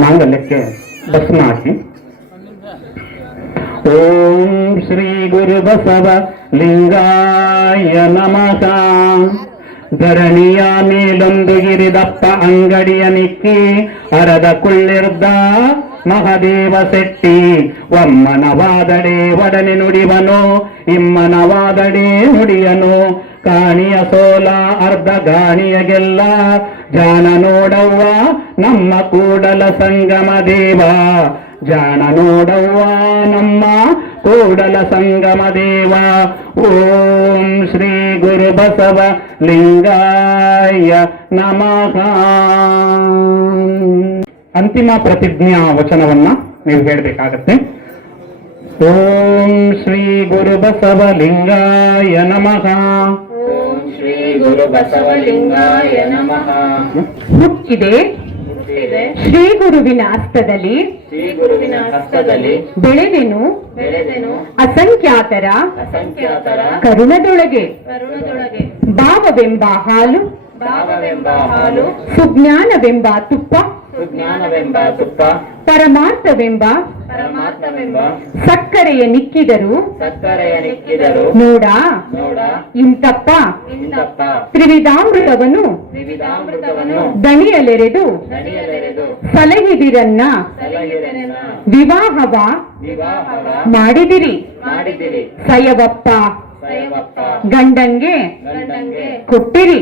ಮಾಂಗಲ್ಯಕ್ಕೆ ಭಸ್ಮ ಹಾಕಿ. ಓಂ ಶ್ರೀ ಗುರು ಬಸವ ಲಿಂಗಾಯ ನಮಃ. ಧರಣಿಯ ಮೇಲೊಂದು ಗಿರಿದಪ್ಪ ಅಂಗಡಿಯ ನಿಕ್ಕಿ, ಅರದ ಕುಳ್ಳಿರ್ದ ಮಹದೇವ ಶೆಟ್ಟಿ, ಒಮ್ಮನವಾದಡೆ ಒಡನೆ ನುಡಿವನು, ಇಮ್ಮನವಾದಡೆ ನುಡಿಯನು, ಕಾಣಿಯ ಸೋಲ ಅರ್ಧ ಗಾಣಿಯ ಗೆಲ್ಲ, ಜಾಣ ನೋಡವ್ವ ನಮ್ಮ ಕೂಡಲ ಸಂಗಮ ದೇವ, ಜಾಣ ನೋಡವ್ವ ನಮ್ಮ ಕೂಡಲ ಸಂಗಮ ದೇವ. ಓಂ ಶ್ರೀ ಗುರು ಬಸವ ಲಿಂಗಾಯ ನಮಃ. ಅಂತಿಮ ಪ್ರತಿಜ್ಞಾ ವಚನವನ್ನ ನೀವು ಹೇಳಬೇಕಾಗತ್ತೆ. ಓಂ ಶ್ರೀ ಗುರು ಬಸವ ಲಿಂಗಾಯ ನಮಃ. ಓಂ ಶ್ರೀ ಗುರು ಬಸವಲಿಂಗಾಯ ನಮಃ. ಹುಟ್ಟಿದೆ ಶ್ರೀ ಗುರುವಿನ ಹಸ್ತದಲ್ಲಿ, ಶ್ರೀ ಗುರುವಿನ ಹಸ್ತದಲ್ಲಿ ಬೆಳೆದೆನು ಅಸಂಖ್ಯಾತರ ಕರುಣದೊಳಗೆ, ಭಾವವೆಂಬ ಹಾಲು ಸುಜ್ಞಾನವೆಂಬ ತುಪ್ಪ, ಸುಜ್ಞಾನವೆಂಬ ತುಪ್ಪ ಪರಮಾರ್ಥವೆಂಬ ಸಕ್ಕರೆಯ ನಿಕ್ಕಿದರು ನೋಡ ಇಂತಪ್ಪ ತ್ರಿವಿಧಾಮೃತವನ್ನು ದಣಿಯಲೆರೆದು ಸಲಹಿದಿರನ್ನ ವಿವಾಹವ ಮಾಡಿದಿರಿ ಸಯವಪ್ಪ ಗಂಡಂಗೆ ಕೊಟ್ಟಿರಿ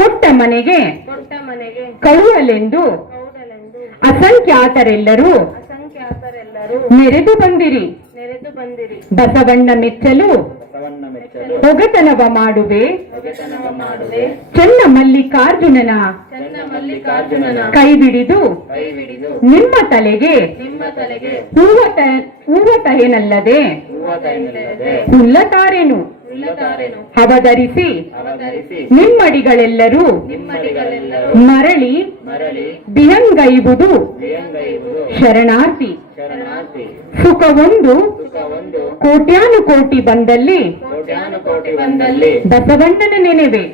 ಕೊಟ್ಟ ಮನೆಗೆ ಕಳುಹಲೆಂದು ಅಸಂಖ್ಯಾತರೆಲ್ಲರೂ ನೆರೆದು ಬಂದಿರಿ ಬಸವಣ್ಣ ಮೆಚ್ಚಲು ಒಗತನವ ಮಾಡುವೆ ಚೆನ್ನ ಮಲ್ಲಿಕಾರ್ಜುನನ ಕೈ ಬಿಡಿದು ನಿಮ್ಮ ತಲೆಗೆ ಹೂವತಹೇನಲ್ಲದೆ ಹುಲ್ಲತಾರೇನು ಅವಧರಿಸಿ ನಿಮ್ಮಡಿಗಳೆಲ್ಲರೂ ಮರಳಿ ಬಿಹಂಗೈಬುದು ಶರಣಾರ್ಥಿ ಸುಖವೊಂದು ಕೋಟ್ಯಾನುಕೋಟಿ ಬಂದಲ್ಲಿ ಬಸವಣ್ಣನ ನೆನೆವೆ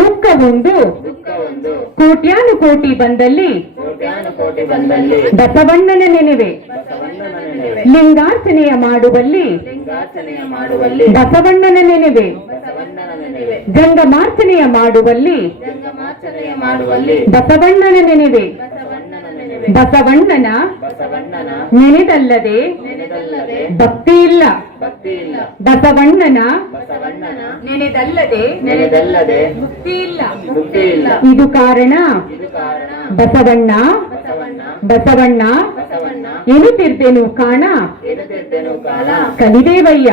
ದುಃಖವೊಂದು ಕೋಟ್ಯಾನುಕೋಟಿ ಬಂದಲ್ಲಿ ಬಸವಣ್ಣನ ನೆನೆವೆ ಲಿಂಗಾರ್ಚನೆಯ ಮಾಡುವಲ್ಲಿ ಬಸವಣ್ಣನ ನೆನೆವೆ ಜಂಗಮಾರ್ಚನೆಯ ಮಾಡುವಲ್ಲಿ ಬಸವಣ್ಣನ ನೆನೆವೆ ಬಸವಣ್ಣನ ನೆನೆದಲ್ಲದೆ ಭಕ್ತಿ ಇಲ್ಲ ಬಸವಣ್ಣನ ನೆನೆದಲ್ಲದೆ ಮುಕ್ತಿ ಇಲ್ಲ ಇದು ಕಾರಣ ಬಸವಣ್ಣ ಎನ್ನುತ್ತಿರ್ತೇನು ಕಾಣ ಕಲಿದೇವಯ್ಯ.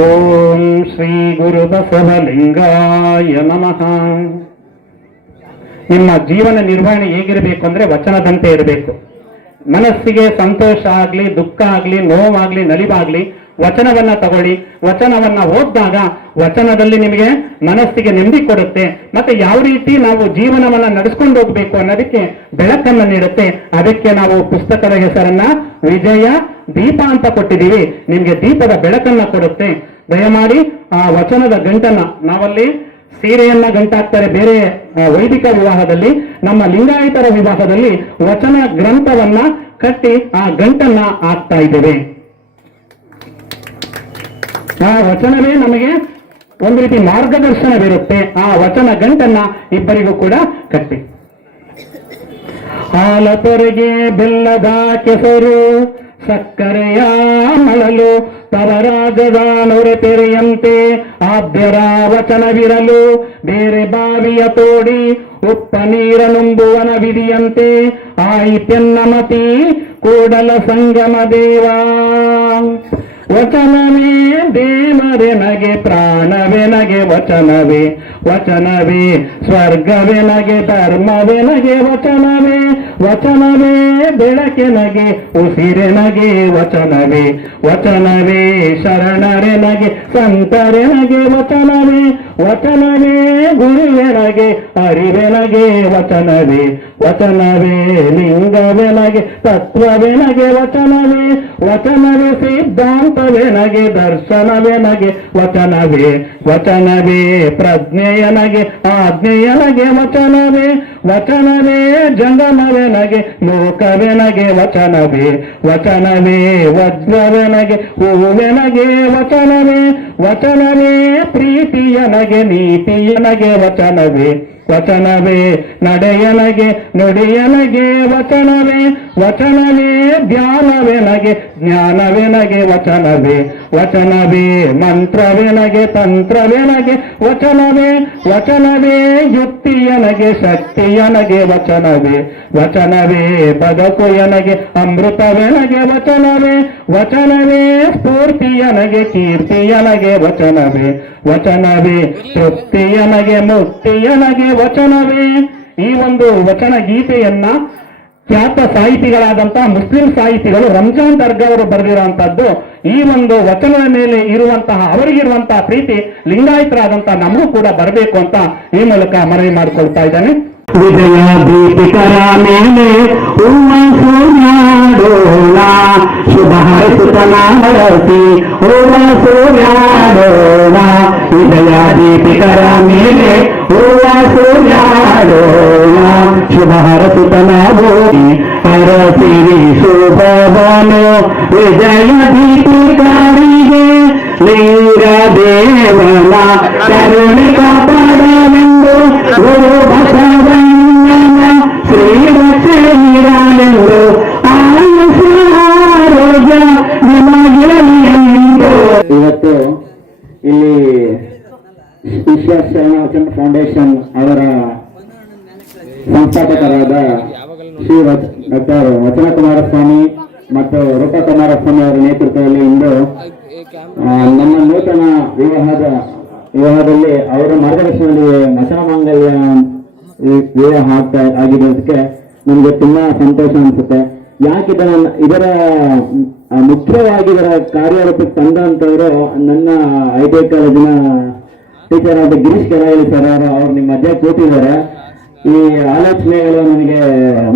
ಓಂ ಶ್ರೀ ಗುರು ಬಸವಲಿಂಗಾಯ ನಮಃ. ನಿಮ್ಮ ಜೀವನ ನಿರ್ವಹಣೆ ಹೇಗಿರಬೇಕು ಅಂದ್ರೆ ವಚನದಂತೆ ಇರಬೇಕು. ಮನಸ್ಸಿಗೆ ಸಂತೋಷ ಆಗ್ಲಿ, ದುಃಖ ಆಗ್ಲಿ, ನೋವಾಗ್ಲಿ, ನಲಿವಾಗ್ಲಿ ವಚನವನ್ನ ತಗೊಳ್ಳಿ. ವಚನವನ್ನ ಓದಿದಾಗ ವಚನದಲ್ಲಿ ನಿಮಗೆ ಮನಸ್ಸಿಗೆ ನೆಮ್ಮದಿ ಕೊಡುತ್ತೆ. ಮತ್ತೆ ಯಾವ ರೀತಿ ನಾವು ಜೀವನವನ್ನ ನಡೆಸ್ಕೊಂಡು ಹೋಗ್ಬೇಕು ಅನ್ನೋದಕ್ಕೆ ಬೆಳಕನ್ನ ನೀಡುತ್ತೆ. ಅದಕ್ಕೆ ನಾವು ಪುಸ್ತಕದ ಹೆಸರನ್ನ ವಿಜಯ ದೀಪ ಅಂತ ಕೊಟ್ಟಿದ್ದೀವಿ. ನಿಮ್ಗೆ ದೀಪದ ಬೆಳಕನ್ನ ಕೊಡುತ್ತೆ. ದಯಮಾಡಿ ಆ ವಚನದ ಗಂಟನ್ನ, ನಾವಲ್ಲಿ ಸೀರೆಯನ್ನ ಗಂಟಾಕ್ತಾರೆ ಬೇರೆ ವೈದಿಕ ವಿವಾಹದಲ್ಲಿ, ನಮ್ಮ ಲಿಂಗಾಯತರ ವಿವಾಹದಲ್ಲಿ ವಚನ ಗ್ರಂಥವನ್ನ ಕಟ್ಟಿ ಆ ಗಂಟನ್ನ ಹಾಕ್ತಾ ಇದ್ದೇವೆ. ಆ ವಚನವೇ ನಮಗೆ ಒಂದು ರೀತಿ ಮಾರ್ಗದರ್ಶನವಿರುತ್ತೆ. ಆ ವಚನ ಗಂಟನ್ನ ಇಬ್ಬರಿಗೂ ಕೂಡ ಕಟ್ಟಿ. ಹಾಲ ತೊರೆಗೆ ಬೆಲ್ಲದ ಕೆಸರು ಸಕ್ಕರೆಯ ಮಳಲು ತವರಾಜದ ನೊರೆತೆರೆಯಂತೆ ಆದ್ಯರ ವಚನವಿರಲು ಬೇರೆ ಬಾವಿಯ ತೋಡಿ ಉಪ್ಪ ನೀರ ನುಂಬುವನ ವಿಧಿಯಂತೆ ಆಯಿತೆನ್ನ ಮತಿ ಕೂಡಲ ಸಂಗಮ ದೇವ. ವಚನವೇ ದೇವರೆನಗೆ ಪ್ರಾಣವೆನಗೆ ವಚನವೇ ವಚನವೇ ಸ್ವರ್ಗವೆನಗೆ ಧರ್ಮವೆನಗೆ ವಚನವೇ ವಚನವೇ ಬೆಳಕೆನಗೆ ಉಸಿರೆನಗೆ ವಚನವೇ ವಚನವೇ ಶರಣರೆನಗೆ ಸಂತರೆನಗೆ ವಚನವೇ ವಚನವೇ ಗುರುವೆನಗೆ ಅರಿವೆನಗೆ ವಚನವೇ ವಚನವೇ ಲಿಂಗವೆನಗೆ ತತ್ವವೆನಗೆ ವಚನವೇ ವಚನವೇ ಸಿದ್ಧಾಂತವೆನಗೆ ದರ್ಶನವೆನಗೆ ವಚನವೇ ವಚನವೇ ಪ್ರಜ್ಞೆಯನಗೆ ಆಜ್ಞೆಯನಗೆ ವಚನವೇ ವಚನವೇ ಜಂಗಮವೆನಗೆ ಲೋಕವೆನಗೆ ವಚನವೇ ವಚನವೇ ವಜ್ರವೆನಗೆ ಹೂವೆನಗೆ ವಚನವೇ ವಚನವೇ ಪ್ರೀತಿಯನಗೆ ನೀತಿಯನಗೆ ವಚನವೇ ವಚನವೇ ನಡೆಯನಗೆ ನುಡಿಯನಗೆ ವಚನವೇ ವಚನವೇ ಧ್ಯಾನವೆನಗೆ ಜ್ಞಾನವೆನಗೆ ವಚನವೇ ವಚನವೇ ಮಂತ್ರವೆನಗೆ ತಂತ್ರವೆನಗೆ ವಚನವೇ ವಚನವೇ ಯುಕ್ತಿಯನಗೆ ಶಕ್ತಿಯನಗೆ ವಚನವೇ ವಚನವೇ ಬದುಕುಯನಗೆ ಅಮೃತವೆನಗೆ ವಚನವೇ ವಚನವೇ ಸ್ಫೂರ್ತಿಯನಗೆ ಕೀರ್ತಿಯನಗೆ ವಚನವೇ ವಚನವೇ ತೃಪ್ತಿಯನಗೆ ಮುಕ್ತಿಯನಗೆ ವಚನವೇ. ಈ ಒಂದು ವಚನ ಗೀತೆಯನ್ನ ಖ್ಯಾತ ಸಾಹಿತಿಗಳಾದಂತಹ ಮುಸ್ಲಿಂ ಸಾಹಿತಿಗಳು ರಂಜಾನ್ ದರ್ಗಾ ಅವರು ಬರೆದಿರುವಂತಹದ್ದು. ಈ ಒಂದು ವಚನದ ಮೇಲೆ ಇರುವಂತಹ ಅವರಿಗಿರುವಂತಹ ಪ್ರೀತಿ ಲಿಂಗಾಯತರಾದಂತಹ ನಮಗೂ ಕೂಡ ಬರಬೇಕು ಅಂತ ಈ ಮೂಲಕ ಮನವಿ ಮಾಡಿಕೊಳ್ತಾ ಇದ್ದಾನೆ. ವಿಜಯ ದೀಪಿಕರ ಮೇಲೆ ಹೂವ ಸೂರ್ಯಾಡೋಣ ಶುಭ ಹರಿಸುತನ ಹರಸಿ ಹೂವ ಸೂರ್ಯಾಡೋಣ ವಿಜಯ ದೀಪಿಕರ ಮೇಲೆ ಹೂವ ಸೂರ್ಯಾಡೋಣ ಶುಭಹರ ಸುತನಾಭೋ ಹರಸಿರಿ ಶುಭವನು ವಿಜಯ ದೀಪಿಕಾರಿಗೆ ಲಿಂಗ ದೇವನ ಕರುಣೆ ಕಾಪಾಡಲೆಂದು ಗುರು ಬಸವಣ್ಣನ ಶ್ರೀರಕ್ಷೆಯಿರಲೆಂದು ಆರೋಗ್ಯ ನಿಮಗಿರಲೆಂದು. ಇವತ್ತು ಇಲ್ಲಿ ವಿಶ್ವಶರಣ ಫೌಂಡೇಶನ್ ಅವರ ಸಂಸ್ಥಾಪಕರಾದ ಶ್ರೀ ಡಾಕ್ಟರ್ ವಚನ ಕುಮಾರಸ್ವಾಮಿ ಮತ್ತು ರೂಪ ಕುಮಾರಸ್ವಾಮಿ ಅವರ ನೇತೃತ್ವದಲ್ಲಿ ಇಂದು ನಮ್ಮ ನೂತನ ವಿವಾಹದಲ್ಲಿ ಅವರ ಮಾರ್ಗದರ್ಶನದಲ್ಲಿ ವಚನ ಮಾಂಗಲ್ಯ ವಿವಾಹ ಆಗಿರೋದಕ್ಕೆ ನಮ್ಗೆ ತುಂಬಾ ಸಂತೋಷ ಅನ್ಸುತ್ತೆ. ಯಾಕೆ ಇದರ ಮುಖ್ಯವಾಗಿ ಇದರ ಕಾರ್ಯರೂಪಕ್ಕೆ ತಂದಂತವರು ನನ್ನ ITI ಕಾಲೇಜಿನ ಟೀಚರ್ ಆದ ಗಿರೀಶ್ ಕೆರಾಯಿ ಸರ್ ಅವ್ರು ನಿಮ್ಮ ಮಧ್ಯೆ ಕೂತಿದ್ದಾರೆ. ಈ ಆಲೋಚನೆಗಳು ನನಗೆ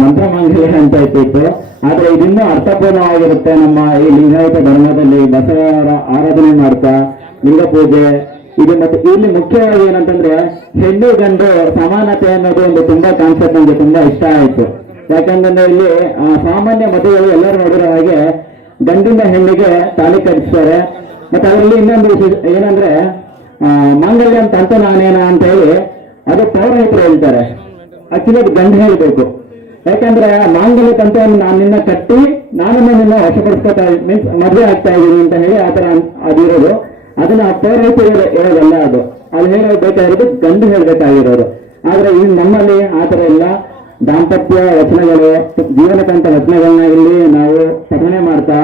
ಮಂತ್ರಮಾಂಗಲ್ಯ ಅಂತ ಇತ್ತು, ಆದ್ರೆ ಇದರಿಂದ ಅರ್ಥಪೂರ್ಣವಾಗಿರುತ್ತೆ. ನಮ್ಮ ಈ ಲಿಂಗಾಯತ ಧರ್ಮದಲ್ಲಿ ಬಸವರ ಆರಾಧನೆ ಮಾಡ್ತಾ ಲಿಂಗ ಪೂಜೆ ಇದು, ಮತ್ತೆ ಇಲ್ಲಿ ಮುಖ್ಯವಾಗಿ ಏನಂತಂದ್ರೆ ಹೆಣ್ಣು ಗಂಡು ಸಮಾನತೆ ಅನ್ನೋದು ಒಂದು ತುಂಬಾ ಕಾನ್ಸೆಪ್ಟ್ ನನಗೆ ತುಂಬಾ ಇಷ್ಟ ಆಯ್ತು. ಯಾಕಂದ್ರೆ ಇಲ್ಲಿ ಸಾಮಾನ್ಯ ಮದುವೆಗಳು ಎಲ್ಲರೂ ನೋಡಿರೋ ಹಾಗೆ ಗಂಡಿನ ಹೆಣ್ಣಿಗೆ ತಾಳಿ ಕಟ್ಟಿಸ್ತಾರೆ. ಮತ್ತೆ ಅದರಲ್ಲಿ ಇನ್ನೊಂದು ವಿಶೇಷ ಏನಂದ್ರೆ ಮಾಂಗಲ್ಯ ಅಂತ ನಾನೇನ ಅಂತ ಹೇಳಿ ಅದು ಪೌರೋಹಿತರು ಹೇಳ್ತಾರೆ. ಆಕ್ಚುಲಿ ಅದು ಗಂಡು ಹೇಳ್ಬೇಕು. ಯಾಕಂದ್ರೆ ಮಾಂಗಲ್ಯ ತಂತ್ರವನ್ನು ನಾನು ನಿನ್ನ ಕಟ್ಟಿ ನಾನನ್ನು ನಿನ್ನ ವಶಪಡಿಸ್ಕೊತಾ ಮೀನ್ಸ್ ಮದುವೆ ಆಗ್ತಾ ಇದ್ದೀನಿ ಅಂತ ಹೇಳಿ ಆತರ ಅದಿರೋದು. ಅದನ್ನ ಪೌರೋಹಿತರು ಹೇಳೋದಲ್ಲ, ಅದು ಹೇಳಬೇಕಾಗಿರೋದು ಗಂಡು ಹೇಳ್ಬೇಕಾಗಿರೋದು. ಆದ್ರೆ ಇಲ್ಲಿ ನಮ್ಮಲ್ಲಿ ಆತರ ಇಲ್ಲ. ದಾಂಪತ್ಯ ವಚನಗಳು, ಜೀವನಕ್ಕಂತ ವಚನಗಳನ್ನ ಇಲ್ಲಿ ನಾವು ಪಠನೆ ಮಾಡ್ತಾ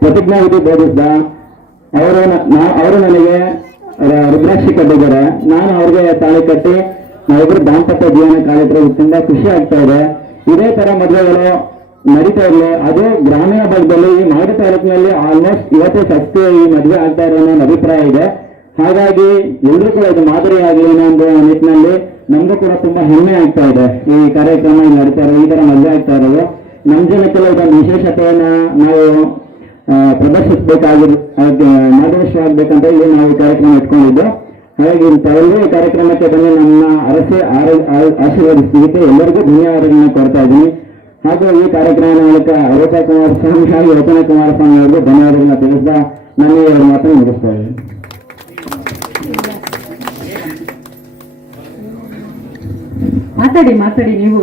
ಪ್ರತಿಜ್ಞಾ ವಿಧಿ ಬೋಧಿಸ್ದ. ಅವರು ನನಗೆ ರುದ್ರಾಕ್ಷಿ ಕಟ್ಟಿದ್ದಾರೆ, ನಾನು ಅವ್ರಿಗೆ ತಾಳಿ ಕಟ್ಟಿ ನಾವಿಬ್ರು ದಾಂಪತ್ಯ ಜೀವನ ಕಾಲಿಟ್ಟರೆ ತುಂಬಾ ಖುಷಿ ಆಗ್ತಾ ಇದೆ. ಇದೇ ತರ ಮದುವೆಗಳು ನಡೀತಾ ಇರಲಿ. ಅದು ಗ್ರಾಮೀಣ ಭಾಗದಲ್ಲಿ ಈ ಮಾಗಡಿ ತಾಲೂಕಿನಲ್ಲಿ ಆಲ್ಮೋಸ್ಟ್ ಇವತ್ತೇ ಫಸ್ಟ್ ಈ ಮದುವೆ ಆಗ್ತಾ ಇರೋ ನನ್ನ ಅಭಿಪ್ರಾಯ ಇದೆ. ಹಾಗಾಗಿ ಎಲ್ಲರೂ ಕೂಡ ಇದು ಮಾದರಿ ಆಗಲಿ ಅನ್ನೋ ಒಂದು ನಿಟ್ಟಿನಲ್ಲಿ ನಮಗೂ ಕೂಡ ತುಂಬಾ ಹೆಮ್ಮೆ ಆಗ್ತಾ ಇದೆ. ಈ ಕಾರ್ಯಕ್ರಮ ನಡೀತಾ ಇರೋದು, ಈ ತರ ಮದುವೆ ಆಗ್ತಾ ಇರೋದು ನಮ್ಮ ಜನಕ್ಕೆಲ್ಲ ಇದೊಂದು ವಿಶೇಷತೆಯನ್ನ ನಾವು ಮಾರ್ಗದರ್ಶನವಾಗಬೇಕಂತ ಇಲ್ಲಿ ನಾವು ಈ ಕಾರ್ಯಕ್ರಮ ಇಟ್ಕೊಂಡಿದ್ದು. ಹಾಗಾಗಿ ತಾವೆಲ್ಲರೂ ಈ ಕಾರ್ಯಕ್ರಮಕ್ಕೆ ಬಂದು ನನ್ನ ಆಶೀರ್ವದಿಸಲಿಕ್ಕೆ ಎಲ್ಲರಿಗೂ ಧನ್ಯವಾದಗಳನ್ನ ಕೊಡ್ತಾ ಇದ್ದೀನಿ. ಹಾಗೂ ಈ ಕಾರ್ಯಕ್ರಮ ಮೂಲಕ ರೂಪ ಕುಮಾರಸ್ವಾಮಿ ಹಾಗೂ ವಚನ ಕುಮಾರಸ್ವಾಮಿ ಅವರಿಗೂ ಧನ್ಯವಾದಗಳನ್ನ ತಿಳಿಸ್ತಾ ನಾನು ಈ ಮಾತನ್ನು ಮುಗಿಸ್ತಾ ಇದ್ದೀನಿ. ಮಾತಾಡಿ ನೀವು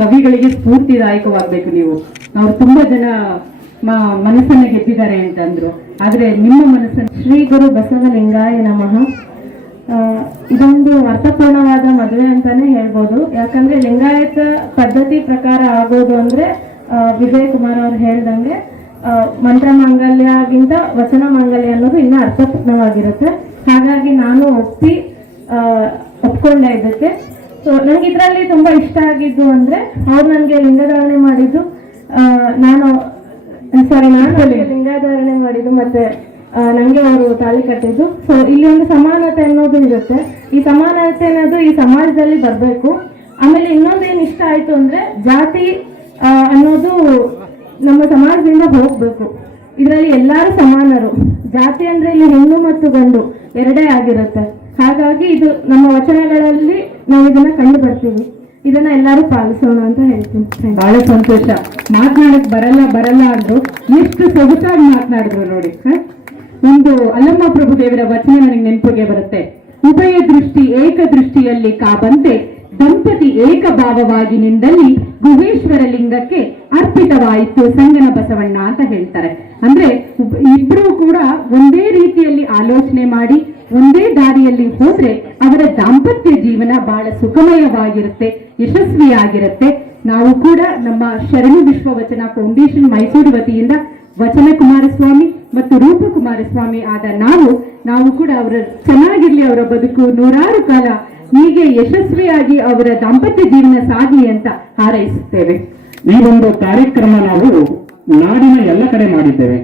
ಕವಿಗಳಿಗೆ ಸ್ಫೂರ್ತಿದಾಯಕವಾಗಬೇಕು. ನೀವು ಅವ್ರು ತುಂಬಾ ಜನ ಮನಸ್ಸನ್ನ ಗೆದ್ದಿದ್ದಾರೆ ಅಂತಂದ್ರು, ಆದ್ರೆ ನಿಮ್ಮ ಮನಸ್ಸನ್ನು ಶ್ರೀ ಗುರು ಬಸವಲಿಂಗಾಯ ನಮಃ. ಇದೊಂದು ಅರ್ಥಪೂರ್ಣವಾದ ಮದುವೆ ಅಂತಾನೆ ಹೇಳ್ಬೋದು. ಯಾಕಂದ್ರೆ ಲಿಂಗಾಯತ ಪದ್ಧತಿ ಪ್ರಕಾರ ಆಗೋದು ಅಂದ್ರೆ ವಿಜಯ್ ಕುಮಾರ್ ಅವ್ರು ಹೇಳ್ದಂಗೆ ಮಂತ್ರ ಮಾಂಗಲ್ಯಗಿಂತ ವಚನ ಮಾಂಗಲ್ಯ ಅನ್ನೋದು ಇನ್ನೂ ಅರ್ಥಪೂರ್ಣವಾಗಿರುತ್ತೆ. ಹಾಗಾಗಿ ನಾನು ಒಪ್ಕೊಂಡೆ ಇದಕ್ಕೆ. ಸೊ ನಂಗೆ ಇದರಲ್ಲಿ ತುಂಬಾ ಇಷ್ಟ ಆಗಿದ್ದು ಅಂದ್ರೆ ಅವ್ರು ನನಗೆ ಲಿಂಗಧಾರಣೆ ಮಾಡಿದ್ದು, ನಾನು ಲಿಂಗಧಾರಣೆ ಮಾಡಿದ್ದು ಮತ್ತೆ ನಂಗೆ ಅವರು ತಾಳಿ ಕಟ್ಟಿದ್ದು. ಸೊ ಇಲ್ಲಿ ಒಂದು ಸಮಾನತೆ ಅನ್ನೋದು ಇರುತ್ತೆ. ಈ ಸಮಾನತೆ ಅನ್ನೋದು ಈ ಸಮಾಜದಲ್ಲಿ ಬರಬೇಕು. ಆಮೇಲೆ ಇನ್ನೊಂದೇನು ಇಷ್ಟ ಆಯ್ತು ಅಂದ್ರೆ ಜಾತಿ ಅನ್ನೋದು ನಮ್ಮ ಸಮಾಜದಿಂದ ಹೋಗ್ಬೇಕು. ಇದರಲ್ಲಿ ಎಲ್ಲರೂ ಸಮಾನರು. ಜಾತಿ ಅಂದ್ರೆ ಇಲ್ಲಿ ಹೆಣ್ಣು ಮತ್ತು ಗಂಡು ಎರಡೇ ಆಗಿರುತ್ತೆ. ಹಾಗಾಗಿ ಇದು ನಮ್ಮ ವಚನಗಳಲ್ಲಿ ನಾವು ಇದನ್ನ ಕಂಡು ಬರ್ತೀವಿ. ಇದನ್ನ ಎಲ್ಲರೂ ಪಾಲಿಸೋಣ ಅಂತ ಹೇಳ್ತೀನಿ. ಬಹಳ ಸಂತೋಷ. ಮಾತನಾಡಕ್ ಬರಲ್ಲ ಅಂದ್ರು ಎಷ್ಟು ಸೊಗಸಾಗಿ ಮಾತನಾಡಿದ್ರು ನೋಡಿ. ಒಂದು ಅಲ್ಲಮ್ಮ ಪ್ರಭು ದೇವರ ವಚನ ನನಗೆ ನೆನಪಿಗೆ ಬರುತ್ತೆ. ಉಭಯ ದೃಷ್ಟಿ ಏಕ ದೃಷ್ಟಿಯಲ್ಲಿ ಕಾಬಂತೆ ದಂಪತಿ ಏಕಭಾವವಾಗಿ ನಿಂದಲ್ಲಿ ಗುಹೇಶ್ವರ ಲಿಂಗಕ್ಕೆ ಅರ್ಪಿತವಾಯಿತು ಸಂಗನ ಬಸವಣ್ಣ ಅಂತ ಹೇಳ್ತಾರೆ. ಅಂದ್ರೆ ಇಬ್ರು ಕೂಡ ಒಂದೇ ರೀತಿಯಲ್ಲಿ ಆಲೋಚನೆ ಮಾಡಿ ಒಂದೇ ದಾರಿಯಲ್ಲಿ ಹೋದ್ರೆ ಅವರ ದಾಂಪತ್ಯ ಜೀವನ ಬಹಳ ಸುಖಮಯವಾಗಿರುತ್ತೆ, ಯಶಸ್ವಿಯಾಗಿರುತ್ತೆ. ನಾವು ಕೂಡ ನಮ್ಮ ಶರಣು ವಿಶ್ವವಚನ ಫೌಂಡೇಶನ್ ಮೈಸೂರು ವತಿಯಿಂದ ವಚನ ಕುಮಾರಸ್ವಾಮಿ ಮತ್ತು ರೂಪ ಕುಮಾರಸ್ವಾಮಿ ಆದ ನಾವು ಕೂಡ ಅವರ ಚೆನ್ನಾಗಿರ್ಲಿ, ಅವರ ಬದುಕು ನೂರಾರು ಕಾಲ ಹೀಗೆ ಯಶಸ್ವಿಯಾಗಿ ಅವರ ದಾಂಪತ್ಯ ಜೀವನ ಸಾಗಲಿ ಅಂತ ಹಾರೈಸುತ್ತೇವೆ. ಈ ಒಂದು ಕಾರ್ಯಕ್ರಮ ನಾವು ನಾಡಿನ ಎಲ್ಲ ಕಡೆ ಮಾಡಿದ್ದೇವೆ.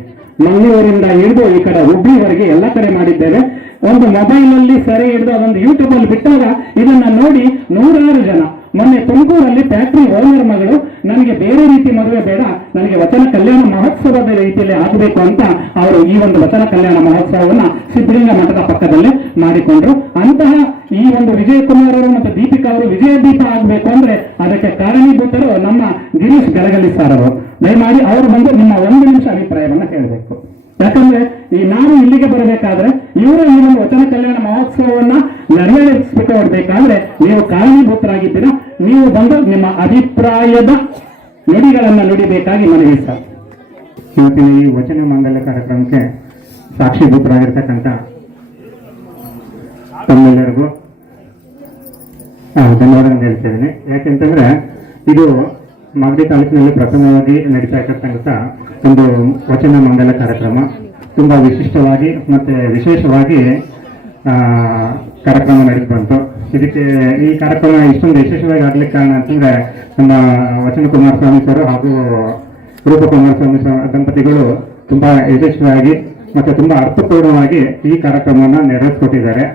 ಮಂಗಳೂರಿಂದ ಹಿಡಿದು ಈ ಕಡೆ ಹುಬ್ಳಿವರೆಗೆ ಎಲ್ಲ ಕಡೆ ಮಾಡಿದ್ದೇವೆ. ಒಂದು ಮೊಬೈಲ್ ಅಲ್ಲಿ ಸೆರೆ ಹಿಡಿದು ಅದೊಂದು ಯೂಟ್ಯೂಬ್ ಅಲ್ಲಿ ಬಿಟ್ಟಾಗ ಇದನ್ನ ನೋಡಿ ನೂರಾರು ಜನ ಮೊನ್ನೆ ತುಮಕೂರಲ್ಲಿ ಫ್ಯಾಕ್ಟರಿ ಓನರ್ ಮಗಳು ನನಗೆ ಬೇರೆ ರೀತಿ ಮದುವೆ ಬೇಡ, ನನಗೆ ವಚನ ಕಲ್ಯಾಣ ಮಹೋತ್ಸವದ ರೀತಿಯಲ್ಲಿ ಆಗಬೇಕು ಅಂತ ಅವರು ಈ ಒಂದು ವಚನ ಕಲ್ಯಾಣ ಮಹೋತ್ಸವವನ್ನ ಸಿದ್ಧಲಿಂಗ ಮಠದ ಪಕ್ಕದಲ್ಲೇ ಮಾಡಿಕೊಂಡ್ರು. ಅಂತಹ ಈ ಒಂದು ವಿಜಯಕುಮಾರ್ ಅವರು ಮತ್ತು ದೀಪಿಕಾ ಅವರು ವಿಜಯ ದೀಪ ಆಗಬೇಕು ಅಂದ್ರೆ ಅದಕ್ಕೆ ಕಾರಣೀಭೂತರು ನಮ್ಮ ಗಿರೀಶ್ ಗಲಗಲಿ ಸರ್ ಅವರು. ದಯಮಾಡಿ ಅವರು ಬಂದು ನಿಮ್ಮ 1 ನಿಮಿಷ ಅಭಿಪ್ರಾಯವನ್ನ ಹೇಳಬೇಕು. ಯಾಕಂದ್ರೆ ನಾನು ಇಲ್ಲಿಗೆ ಬರಬೇಕಾದ್ರೆ ಇವರು ಈ ಒಂದು ವಚನ ಕಲ್ಯಾಣ ಮಹೋತ್ಸವವನ್ನ ನೆರವೇರಿಸಬೇಕಾದ್ರೆ ನೀವು ಕಾರಣೀಭೂತರಾಗಿದ್ದೀರಾ. ನೀವು ಬಂದು ನಿಮ್ಮ ಅಭಿಪ್ರಾಯದ ನುಡಿಗಳನ್ನ ನುಡಿಬೇಕಾಗಿ ಮನವಿ ಸರ್. ಇವತ್ತಿನ ಈ ವಚನ ಮಂಗಲ ಕಾರ್ಯಕ್ರಮಕ್ಕೆ ಸಾಕ್ಷೀಭೂತರಾಗಿರ್ತಕ್ಕಂಥ ತಮ್ಮೆಲ್ಲರಿಗೂ ಧನ್ಯವಾದಗಳನ್ನು ಹೇಳ್ತಿದ್ದೀನಿ. ಯಾಕೆಂತಂದ್ರೆ ಇದು ಮಾಗಡಿ ತಾಲೂಕಿನಲ್ಲಿ ಪ್ರಥಮವಾಗಿ ನಡೀತಾ ಇರ್ತಕ್ಕಂಥ ಒಂದು ವಚನ ಮಂಗಲ ಕಾರ್ಯಕ್ರಮ. ತುಂಬಾ ವಿಶಿಷ್ಟವಾಗಿ ಮತ್ತೆ ವಿಶೇಷವಾಗಿ ಕಾರ್ಯಕ್ರಮ ನಡೆದು ಬಂತು. ಇದಕ್ಕೆ ಈ ಕಾರ್ಯಕ್ರಮ ಇಷ್ಟೊಂದು ಯಶಸ್ವಿಯಾಗಿ ಆಗ್ಲಿಕ್ಕೆ ಕಾರಣ ಅಂತಂದ್ರೆ ನಮ್ಮ ವಚನ ಕುಮಾರಸ್ವಾಮಿ ಸರ್ ಹಾಗೂ ರೂಪ ಕುಮಾರಸ್ವಾಮಿ ದಂಪತಿಗಳು ತುಂಬಾ ಯಶಸ್ವಿಯಾಗಿ ಮತ್ತೆ ತುಂಬಾ ಅರ್ಥಪೂರ್ಣವಾಗಿ ಈ ಕಾರ್ಯಕ್ರಮವನ್ನು ನೆರವೇರಿಸಿಕೊಟ್ಟಿದ್ದಾರೆ.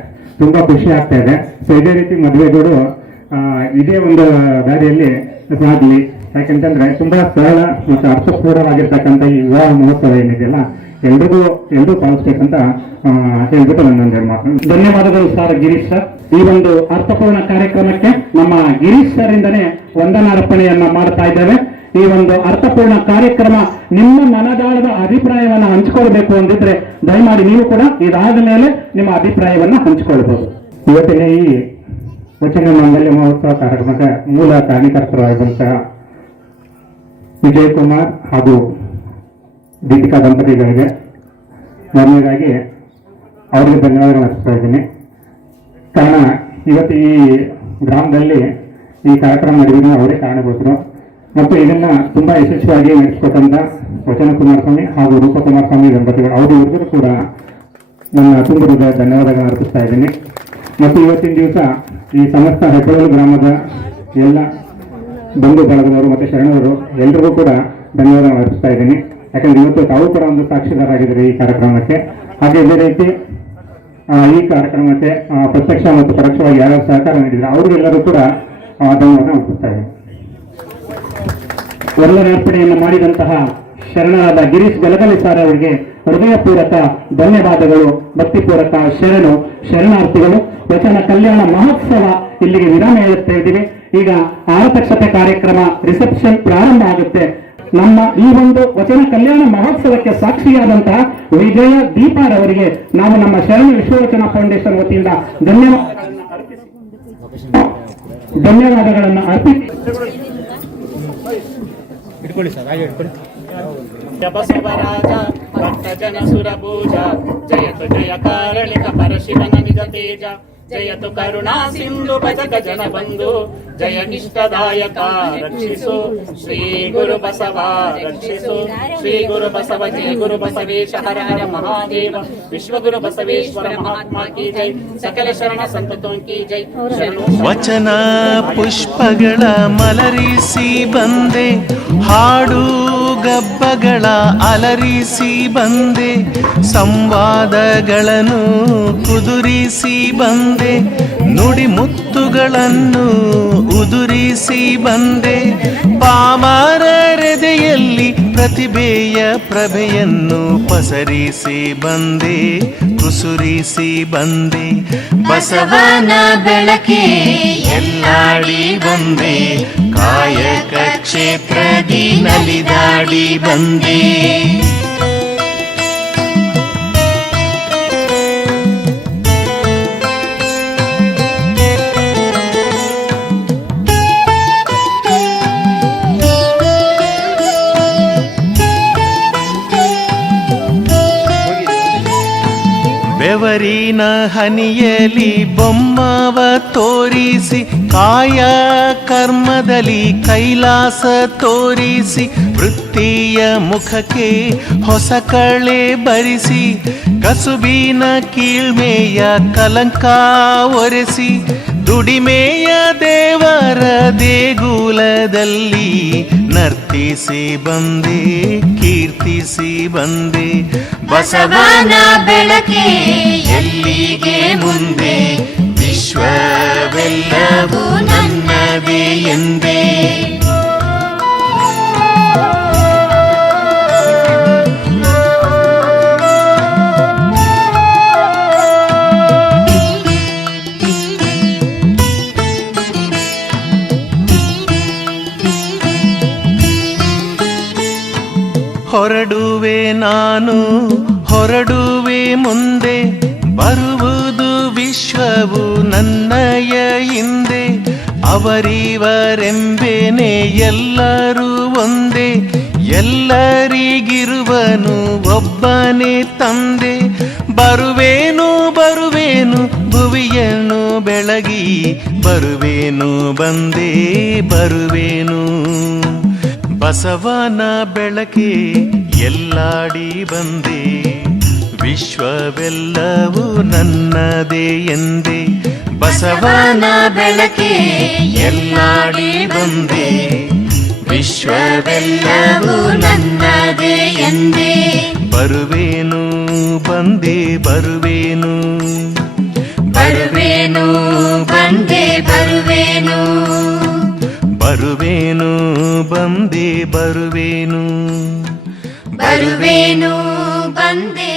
ತುಂಬಾ ಖುಷಿ ಆಗ್ತಾ ಇದೆ. ಸೊ ಇದೇ ರೀತಿ ಮದುವೆಗಳು ಇದೇ ಒಂದು ದಾರಿಯಲ್ಲಿ ಸಾಗಲಿ. ಯಾಕೆಂತಂದ್ರೆ ತುಂಬಾ ಸರಳ ಮತ್ತು ಅರ್ಥಪೂರ್ಣವಾಗಿರ್ತಕ್ಕಂಥ ಈ ವಿವಾಹ ಮಹೋತ್ಸವ ಏನಿದೆಯಲ್ಲ ಎಲ್ರಿಗೂ ಪಾಲಿಸ್ಬೇಕಂತ ಹೇಳ್ಬಿಟ್ಟು ನನ್ನೊಂದು ಮಾತು. ಧನ್ಯವಾದಗಳು ಸರ್ ಗಿರೀಶ್ ಸರ್. ಈ ಒಂದು ಅರ್ಥಪೂರ್ಣ ಕಾರ್ಯಕ್ರಮಕ್ಕೆ ನಮ್ಮ ಗಿರೀಶ್ ಸರ್ ಇಂದನೇ ವಂದನಾರ್ಪಣೆಯನ್ನ ಮಾಡ್ತಾ ಇದ್ದೇವೆ. ಈ ಒಂದು ಅರ್ಥಪೂರ್ಣ ಕಾರ್ಯಕ್ರಮ ನಿಮ್ಮ ಮನದಾಳದ ಅಭಿಪ್ರಾಯವನ್ನ ಹಂಚಿಕೊಳ್ಬೇಕು ಅಂದಿದ್ರೆ ದಯಮಾಡಿ ನೀವು ಕೂಡ ಇದಾದ ಮೇಲೆ ನಿಮ್ಮ ಅಭಿಪ್ರಾಯವನ್ನ ಹಂಚಿಕೊಳ್ಬಹುದು. ಇವತ್ತಿನ ಈ ವಚನ ಮಾಂಗಲ್ಯ ಮಹೋತ್ಸವ ಕಾರ್ಯಕ್ರಮದ ಮೂಲ ಕಾರಣಕರ್ತರಾಗಿರುವಂತಹ ವಿಜಯಕುಮಾರ್ ಹಾಗೂ ದೀಪಿಕಾ ದಂಪತಿಗಳಿಗೆ ಮೊದಲನೇದಾಗಿ ಅವರಿಗೆ ಧನ್ಯವಾದಗಳನ್ನು ಅರ್ಪಿಸ್ತಾ ಇದ್ದೀನಿ. ಕಾರಣ ಇವತ್ತು ಈ ಗ್ರಾಮದಲ್ಲಿ ಈ ಕಾರ್ಯಕ್ರಮ ನಡೆದಿದ್ದು ಅವರೇ ಕಾರಣಭೂತರು ಮತ್ತು ಇದನ್ನ ತುಂಬಾ ಯಶಸ್ವಿಯಾಗಿ ನಡೆಸಿಕೊಟ್ಟಂತ ವಚನ ಕುಮಾರಸ್ವಾಮಿ ಹಾಗೂ ರೂಪ ಕುಮಾರಸ್ವಾಮಿ ದಂಪತಿಗಳು ಅವರಿಗೂ ಕೂಡ ನನ್ನ ತುಂಬದ ಧನ್ಯವಾದಗಳನ್ನು ಅರ್ಪಿಸ್ತಾ ಇದ್ದೀನಿ. ಮತ್ತು ಇವತ್ತಿನ ದಿವಸ ಈ ಸಮಸ್ತ ಹೆಬ್ಬಳೂರು ಗ್ರಾಮದ ಎಲ್ಲ ಬಂಧು ಬಳಗದವರು ಮತ್ತು ಶರಣವರು ಎಲ್ರಿಗೂ ಕೂಡ ಧನ್ಯವಾದಗಳನ್ನು ಅರ್ಪಿಸ್ತಾ ಇದ್ದೀನಿ. ಯಾಕಂದ್ರೆ ಇವತ್ತು ತಾವು ಕೂಡ ಒಂದು ಸಾಕ್ಷಿದಾರಾಗಿದ್ದಾರೆ ಈ ಕಾರ್ಯಕ್ರಮಕ್ಕೆ. ಹಾಗೆ ಇದೇ ರೀತಿ ಈ ಕಾರ್ಯಕ್ರಮಕ್ಕೆ ಪ್ರತ್ಯಕ್ಷ ಮತ್ತು ಪರೋಕ್ಷವಾಗಿ ಯಾರ್ಯಾರು ಸಹಕಾರ ನೀಡಿದ್ರೆ ಅವರಿಗೆಲ್ಲರೂ ಕೂಡ ಧನ್ಯವಾದ ಅರ್ಪಿಸ್ತಾ ಇದ್ದೀನಿ. ಎಲ್ಲರ ಅರ್ಪಣೆಯನ್ನು ಮಾಡಿದಂತಹ ಶರಣರಾದ ಗಿರೀಶ್ ಗಲಗಲಿ ಸಾರ್ ಅವರಿಗೆ ಹೃದಯಪೂರ್ವಕ ಧನ್ಯವಾದಗಳು, ಭಕ್ತಿಪೂರ್ವಕ ಶರಣಾರ್ಥಿಗಳು. ವಚನ ಕಲ್ಯಾಣ ಮಹೋತ್ಸವ ಇಲ್ಲಿಗೆ ವಿರಾಮ ಹೇಳುತ್ತಾ ಇದ್ದೀವಿ. ಈಗ ಆರತಕ್ಷತೆ ಕಾರ್ಯಕ್ರಮ ರಿಸೆಪ್ಷನ್ ಪ್ರಾರಂಭ ಆಗುತ್ತೆ. ನಮ್ಮ ಈ ಒಂದು ವಚನ ಕಲ್ಯಾಣ ಮಹೋತ್ಸವಕ್ಕೆ ಸಾಕ್ಷಿಯಾದಂತಹ ವಿಜಯ ದೀಪಾರವರಿಗೆ ನಾವು ನಮ್ಮ ಶರಣ ವಿಶ್ವವಚನ ಫೌಂಡೇಶನ್ ವತಿಯಿಂದ ಧನ್ಯವಾದಗಳನ್ನು ಅರ್ಪಿಸಿ ಬಸವರಾಜ ಭಕ್ತ ಜನ ಸುರಭೂಜ ಜಯತು ಜಯ ಕಾರಣಿಕ ಪರಶಿವನ ನಿಜ ತೇಜ ಜಯತು ಕರುಣಾ ಸಿಂಧು ಭಜಕ ಜನ ಬಂಧು ಜಯ ನಿಷ್ಠದಾಯಕ ರಕ್ಷಿಸು ಶ್ರೀ ಗುರು ಬಸವ ರಕ್ಷಿಸು ಶ್ರೀ ಗುರು ಬಸವ ಜಯ ಗುರು ಬಸವೇಶ ಹರ ಹರ ಮಹಾದೇವ ವಿಶ್ವಗುರು ಬಸವೇಶ್ವರ ಮಹಾತ್ಮ ಕಿ ಜೈ ಸಕಲ ಶರಣ ಸಂತತೋಂ ಕಿ ಜೈ. ವಚನ ಪುಷ್ಪಗಳ ಮಲರಿಸಿ ಬಂದೆ, ಹಾಡು ಗಬ್ಬಗಳ ಅಲರಿಸಿ ಬಂದೆ, ಸಂವಾದಗಳನ್ನು ಕುದುರಿಸಿ ಬಂದೆ, ನುಡಿ ಮುತ್ತುಗಳನ್ನು ಉದುರಿಸಿ ಬಂದೆ, ಪಾಮರರೆದೆಯಲ್ಲಿ ಪ್ರತಿಭೆಯ ಪ್ರಭೆಯನ್ನು ಪಸರಿಸಿ ಬಂದೆ, ಕುಸುರಿಸಿ ಬಂದೆ, ಬಸವನ ಬೆಳಕೆ ಎಲ್ಲಾಡಿ ಬಂದೆ, ಕಾಯಕ ಕ್ಷೇತ್ರದಿ ನಲಿದಾಡಿ ಬಂದೆ. ಬೆವರಿನ ಹನಿಯಲಿ ಬೊಮ್ಮವ ತೋರಿಸಿ, ಕಾಯ ಕರ್ಮದಲ್ಲಿ ಕೈಲಾಸ ತೋರಿಸಿ, ವೃತ್ತಿಯ ಮುಖಕ್ಕೆ ಹೊಸ ಕಳೆ ಬರಿಸಿ, ಕಸುಬಿನ ಕೀಳ್ಮೆಯ ಕಲಂಕ ಒರೆಸಿ, ದುಡಿಮೆಯ ದೇವರ ದೇಗುಲದಲ್ಲಿ ನರ್ತಿಸಿ ಬಂದೆ, ಕೀರ್ತಿಸಿ ಬಂದೆ, ಬಸವನ ಬೆಳಕೆ ಎಲ್ಲಿಗೆ ಮುಂದೆ, ವಿಶ್ವವೆಲ್ಲವೂ ನನ್ನದೇ ನಾನು ಹೊರಡುವೆ ಮುಂದೆ, ಬರುವುದು ವಿಶ್ವವು ನನ್ನಯ ಹಿಂದೆ. ಅವರಿವರೆಂಬೇನೆ ಎಲ್ಲರೂ ಒಂದೇ, ಎಲ್ಲರಿಗಿರುವನು ಒಬ್ಬನೇ ತಂದೆ. ಬರುವೇನು ಬರುವೇನು ಭುವಿಯನ್ನು ಬೆಳಗಿ, ಬರುವೇನು ಬಂದೇ ಬರುವೇನು. ಬಸವನ ಬೆಳಕೆ ಎಲ್ಲಾಡಿ ಬಂದೆ, ವಿಶ್ವವೆಲ್ಲವೂ ನನ್ನದೇ ಎಂದೆ. ಬಸವನ ಬೆಳಕೆ ಎಲ್ಲಾಡಿ ಬಂದೆ, ವಿಶ್ವವೆಲ್ಲವೂ ನನ್ನದೇ ಎಂದೆ. ಬರುವೇನು ಬಂದೆ ಬರುವೇನು, ಬರುವೇನು ಬಂದೆ ಬರುವೇನು, ಬರುವೇನು ಬಂದೆ ಬರುವೇನು, ಬರುವೇನು ಬಂದೆ